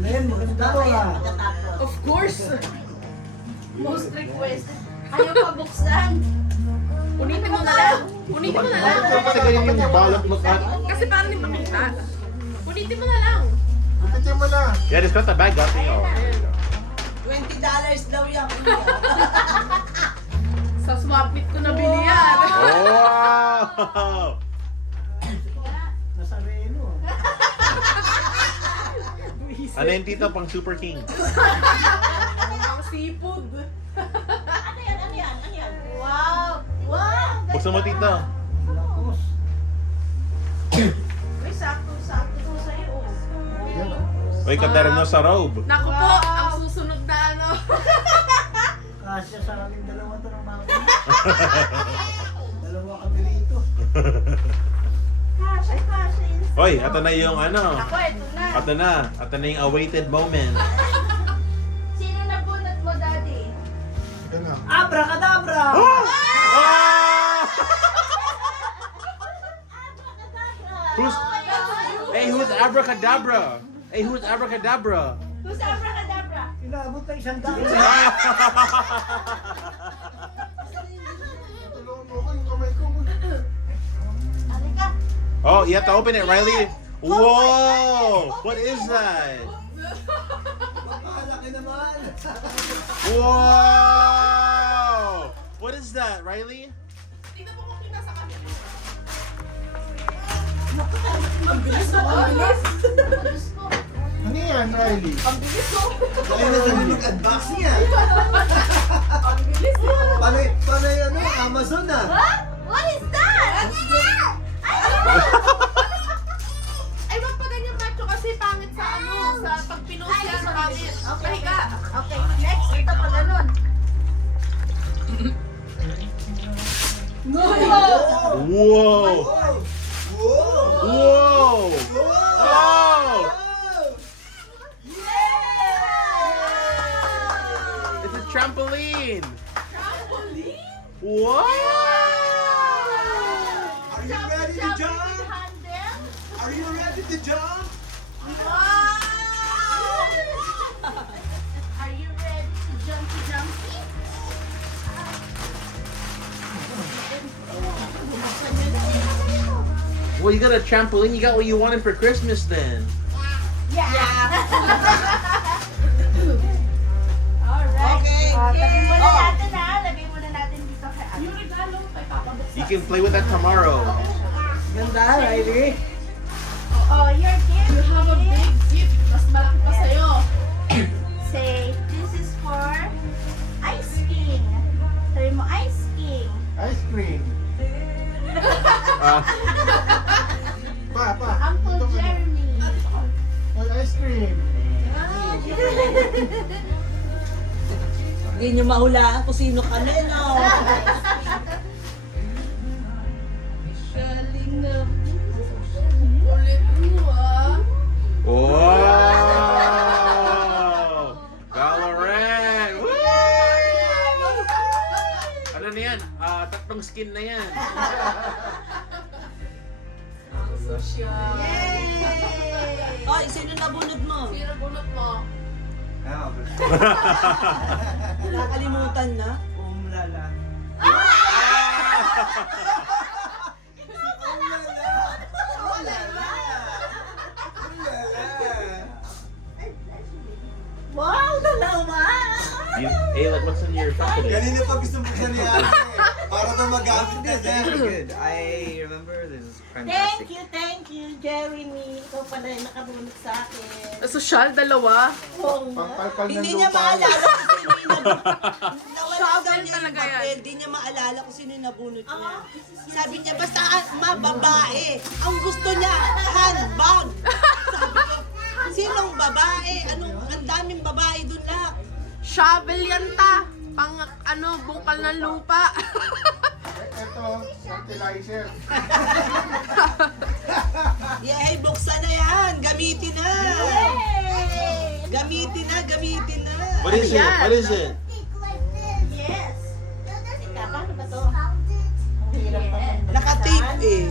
Len, maganda to ah. Of course. Most requested. Ayaw pa buksan. Unitin mo na lang. Unitin mo na lang. Kasi ganyan yung balot mo ka. Kasi parang hindi makita. Unitin mo na lang. Pagkatsin mo na. Yeah, just got the bag out there. $20 daw yan. Sa swap meet ko nabili yan. Wow! Nasa Reno. Ano yung tito pang Super King? Ang seafood. Ano yan? Ano yan? Ano yan? Wow! Wow! Buksan mo tito. Lakos. Uy, sakto ko sa'yo. Uy, kadara na sa robe. Naku po, ang susunod na ano. Kasya sa amin dalawa to ng mga. Dalawa kami rito. Kasha. Uy, ito na yung ano. Ako, ito na. Ito na yung awaited moment. Sino nabunot mo, Daddy? Yan na. Abracadabra! Who's who's abracadabra? Hey, who's abracadabra? Who's abracadabra? Inabot na 100. Tulungan mo ko yung kamay ko. Halika. Oh, you have to open it, Riley. Whoa! What is that? Makalaki naman. Whoa! What is that, Riley? Tingnan mo kung nasa kanya. Ano yan, Riley? Kaya na sa unbox niya. Paano yung ano, Amazon na? What is that? Ay, wag pa ganyan macho kasi pangit sa ano, sa pag pinost yan, pangit. Pahiga. Okay, next. Ito pa ganun. Whoa! Whoa! Whoa! Oh! It's a trampoline. What? Are you ready to jump? Handle. Are you ready to jump? Are you ready to jumpy? Well, you got a trampoline. You got what you wanted for Christmas then. Yeah. Alright. Okay. Lagay muna natin ha. Lagay muna natin dito kay Ate. Yung regalo, kay Papa Buksan. You can play with that tomorrow. Ganda, Riley. Oh, your gift. You have a big gift. Mas malaki pa sa'yo. Say, this is for Ice King. Sabi mo, Ice King. Ice cream. Uh, Pa. Uncle Ito ka na. Jeremy. Ay, ice cream. Hindi nyo mahulaan kung sino kanino. Galing na. Ulit mo ah. wow! Valorant! Woo! Ano na yan? Tatlong skin na yan. Ang social. Yay! Ay, sino nabunod mo? Sino bunot mo? Nakakalimutan na? Umlala. Wow, dalawa! Like, what's in your chocolate? Ganun pa gusto mo siya niya. Para ba magamit na siya? Good. I remember this is fantastic. Thank you, Jeremy. Ikaw pala yung nakabunot sa akin. Social, dalawa. Oo nga. Pangkalkal ng Hindi niya lupa. maalala kung sino yung nawala daw Shovel niya talaga yung yan. papel. Hindi niya maalala kung sino yung nabunot niya. Sabi niya, basta babae. Ang gusto niya, handbag. Sabi ko, sinong babae? Ang daming babae dun lang. Shovel yan ta. Pang ano, bungkal ng lupa. Ito, fertilizer. Yay, buksan na yan. Gamitin na. Yay! Gamitin na. What is it? What is it? Yes. Teka, paano ba to? Ang hirap pa. Naka-tape eh.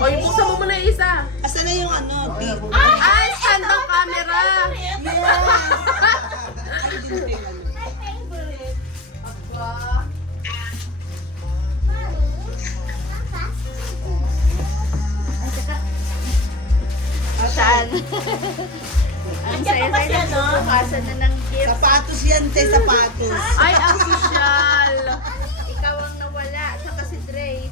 O, ibusa mo muna yung isa. Asan na yung ano? Ay, stand ang camera. Saan? Ang saya-saya na bukasan na ng gift. Sapatos yan, te, sapatos. Ay, ang social. Ikaw ang nawala, saka si Dre.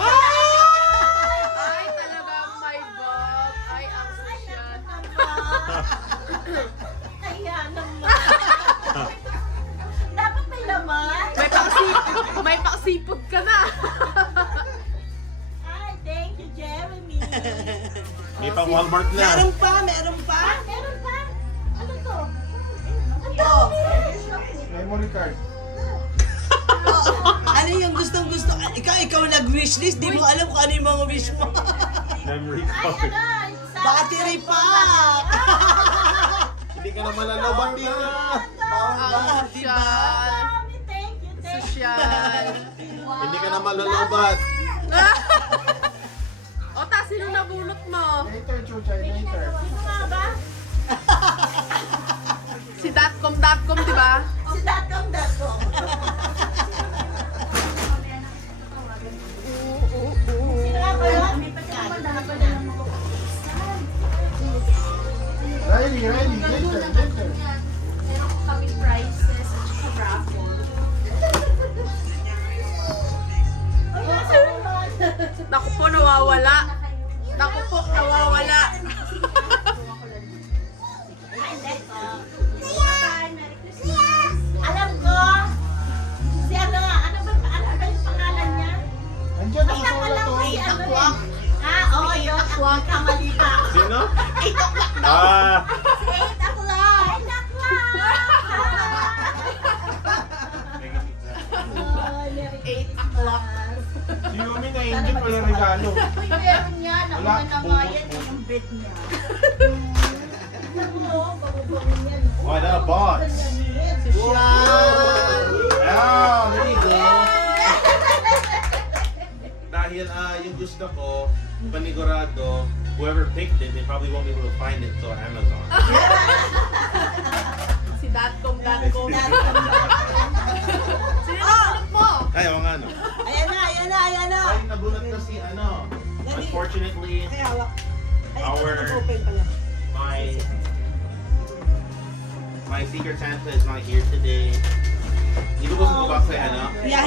Ay, talagang my God. Ay, ang social. Kaya naman. Dapat may laman. May paksipod ka na. Ay, thank you, Jeremy. May pang Walmart na. Meron pa, meron pa. Meron pa? Ano to? Oh, Memory card. ano yung gustong-gusto? Ikaw nag-wishlist, di mo alam kung ano yung mga wish mo. Memory card. Battery pack! Hindi ka na malalaban din na. Ang social. Thank you, thank you. Social. Hindi ka na malalaban. O, ta, sino nabulot mo? Later, Chuchay, later. Sino nga ba? Si .com, di ba? Si Datcom. Sino nga ba yun? May pagkakalala pa na ng mga Riley, later, later. Meron kami prizes at saka raffle. Ay, nasa naman. Naku po, nawawala. Naku po, nawawala. Alam ko. Si ano ba yung pangalan niya? Andiyan, Ay, ako nakasulat lang to. si ano eh. Oo, yun. Ang kamali pa ako. Sino? Ah, Si 8 o'clock. 8 o'clock. 8 o'clock. Si Yumi na Angel, wala regalo. Uy, meron niya. Wala, Nauna na nga bubot yan. mo. Yung bed niya. Alam mo, bababawin yan. why not a box? Social. Ah, there you go. Dahil yung gusto ko, panigurado, whoever picked it, they probably won't be able to find it so Amazon. Si .com. Sino nabulot mo? Ay, oo nga no. Ayan na. Ay, nabunot kasi unfortunately, Ay, hawak. Ay, ito Our- nag-open pala. my Secret Santa is not here today. Hindi ko sa box ay ano. Yeah,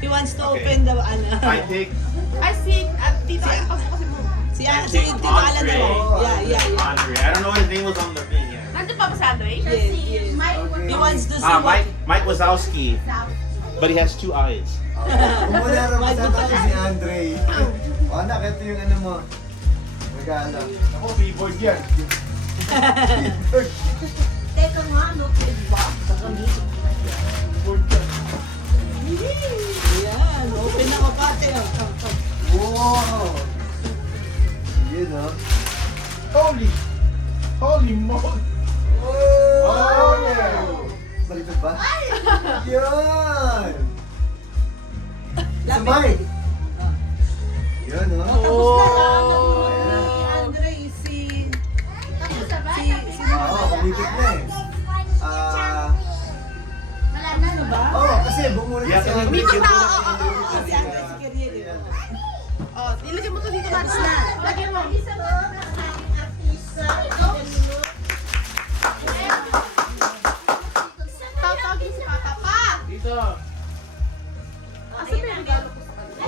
he wants to Okay. open the ano. I picked Ay, si Tito. Ay, pasok kasi mo. Si I si picked Tito Alan Andre. na. Yeah. Andre. I don't know what his name was on the thing yet. Nandiyan pa ba si Andre? Yes. He wants to see what... Mike Wazowski. But he has 2 eyes. Umula represent ako si Andre. O anak, ito yung ano mo. Regalo. Ako, keyboard yan. Teka nga, no, diba? Keyboard yan. Ayan, open na ko pati. Wow! Yun o. Holy moly. Oh, yeah. Baliktad ba? Yun! Sabay! Yun o. Oh. Si Andre, Oo, kumikit na eh. Wala na, no ba? Oo, kasi bumulit Yeah, si kasi Andre. Kumikit na, oo. si Andre, si Kiriel. Oh, ilagay mo to dito natin na. Lagyan mo. Isa mo ng aking artista. Tatawagin si Papa pa. Dito. Asa ba yung regalo ko sa kanya?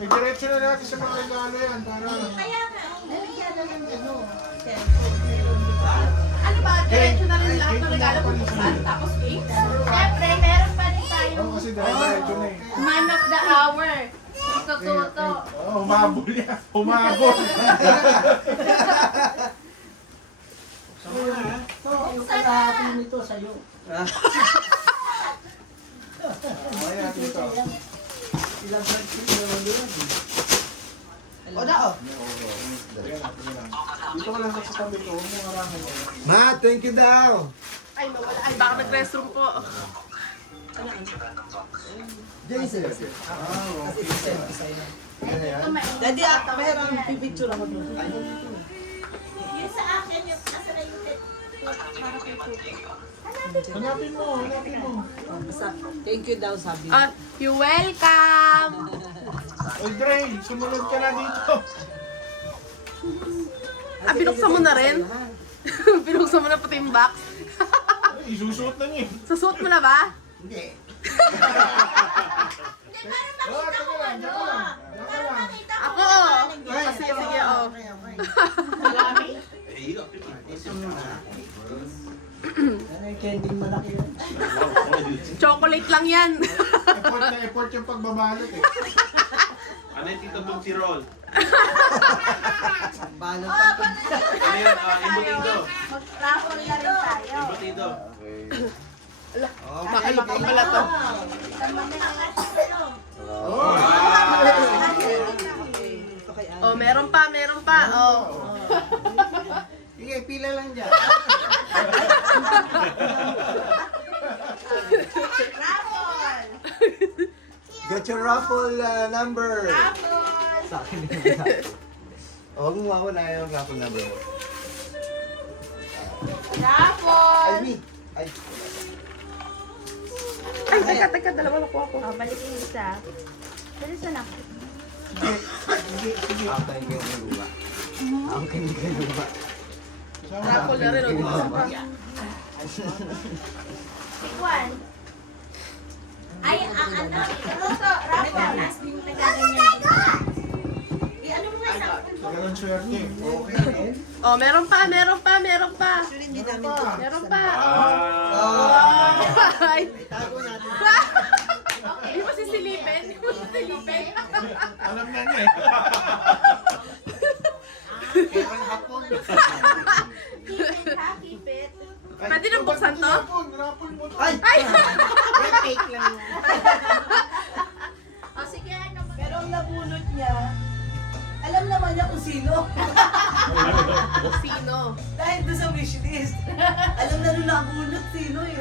Diretso na natin sa mga regalo yan. Para... Kaya nga, nalagyan na ng ano. Ano ba? Diretso na rin lahat ng regalo ko saan? Tapos cakes? Siyempre, meron pa rin tayo. Oo, kasi diretso na eh. Man of the hour. Tututo. Oo, humabol yan. Humabol. Yung kalahati nito sa'yo. Ayan, dito. Ilang nagsino yun. O na, o. Dito ka lang sa tabi ko. Huwag mo harangan mo. Ma, thank you daw! Ay, nawala. Ay, baka nag-restroom po. Jason. Okay. Yan yan. Daddy, meron pipicture ako doon. Yung sa akin, yung nasa na yung Hanapin mo. Thank you daw, sabi. You're welcome! Oy, Dre, sumunod ka na dito. Binuksan mo na rin? Binuksan mo na pati yung box? Ay, isusuot na niya. Susuot mo na ba? Hindi. Oh, teka lang. Ako! Sige, oh. Ano yung candy malaki yun? Chocolate lang yan. Effort na effort yung pagbabalot eh. Ano yung Tito Boom si Roll? Balot Ano yun? Embutido. Mag-raffle na rin tayo. Embutido. Makalaki pala to. Oh, meron pa. Oh. Sige, pila lang dyan. Get your raffle number. Sa akin yung huwag mo mawala yung raffle number mo. Ay, me. Ay, Ay, teka, dalawa nakuha ko. Oh, balik yung isa. Bilis na lang. ang kain ko yung lupa. Ang kain ko yung lupa. Raffle na rin. Oh. One. Ay, ang ano? Ano to? Raffle. As din nagaganyan. Ano mo nga sa Ganun swerte eh. Okay. Oh, meron pa. Actually, hindi namin to. Meron pa. Ah. Ay. Tago natin. Di mo sisilipin? Alam na niya eh. Kailan hapon. keep it, ha? Keep it. Pwede nang buksan to? Rapol mo to. Ay! May fake lang yan. O sige, ano mo? Pero ang nabunot niya, alam naman niya kung sino. Sino? Dahil doon sa wishlist. Alam na nung nabunot sino eh.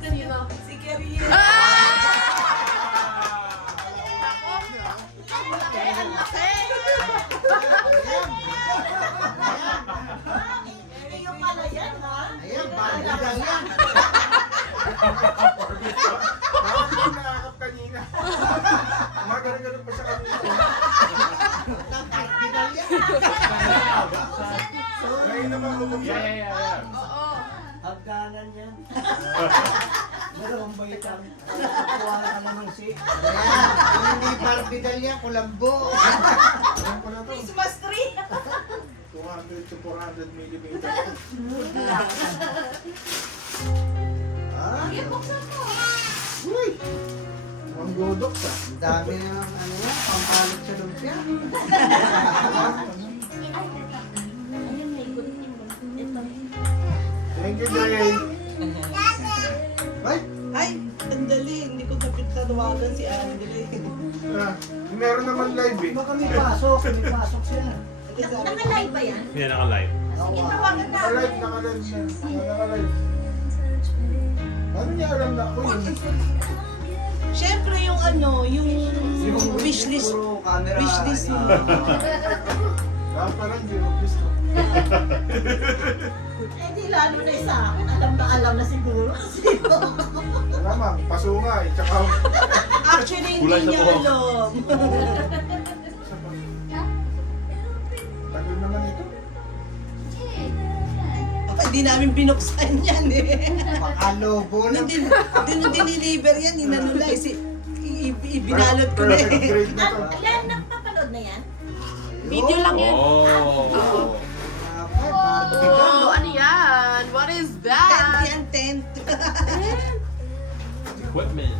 Sino? Si Carrier. Ang laki! Carrier pala yan, ha? Ayan, bagay lang yan. Bakit hindi nakakap kanina? Magaling pa siya kanina. Nagkakidal yan. Ngayon naman bumuksan. Oo. Hagdanan yan. Dalawang baitang. Kuha ka naman si... Ayan, kung hindi barbidal yan, kulambo. Alam ko na to. Christmas tree. 200 to 400 millimeter. Sige, buksan mo. Uy! Ang godok sa. Ang dami ng ano yan, pampalot sa lumpia. Ayun, may gunting. Ito. Thank you, Jay. Ay! Ay, sandali. Hindi ko napitawagan si Andre. Meron naman live eh. Baka may pasok siya. Naka-live ba yan? Yeah, naka-live. Sige, tawagan na. Naka-live siya. Naka-live. Ano niya alam na ako yun? Siyempre yung ano, yung wishlist. Puro camera. Wishlist mo. Kaya parang hindi mo gusto. Eh, di lalo na sa akin. Alam na siguro. Sino? Malamang, pasungay, tsaka Actually, Kulay hindi sa niya buhok. alam. tagal naman ito. Hindi namin binuksan yan eh. Pakalobo na. Dinideliver yan, inanula eh. Ibinalot ko na Perfect eh. grade na to. Ilan nagpapanood na yan? Video lang yan. Oh. Oh, ano yan? What is Tent that? yan, tent. Equipment.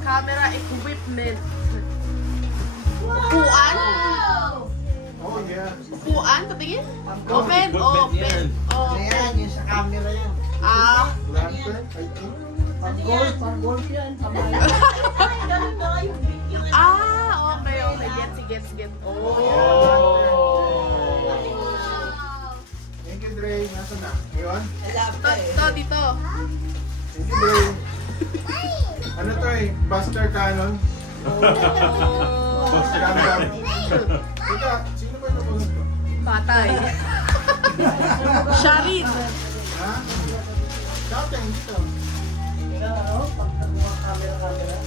Camera equipment. Upuan? Oh, yeah. Upuan? Patingin? Open? Equipment yan. Open. Ayan, yung sa camera yan. Lantern, I think. Pang-gold yan. Pamay. Ay, ganun na nga yung video. Okay. Gets. Oh. Thank you, Dre. Nasaan na? Ngayon? Wala pa eh. Dito. Thank you, Dre. Ano to eh? Buster Cannon? Buster Cannon. Teka, sino ba napunod to? Patay. Sharin. Ha? Shouting dito. Pag nagmuha camera.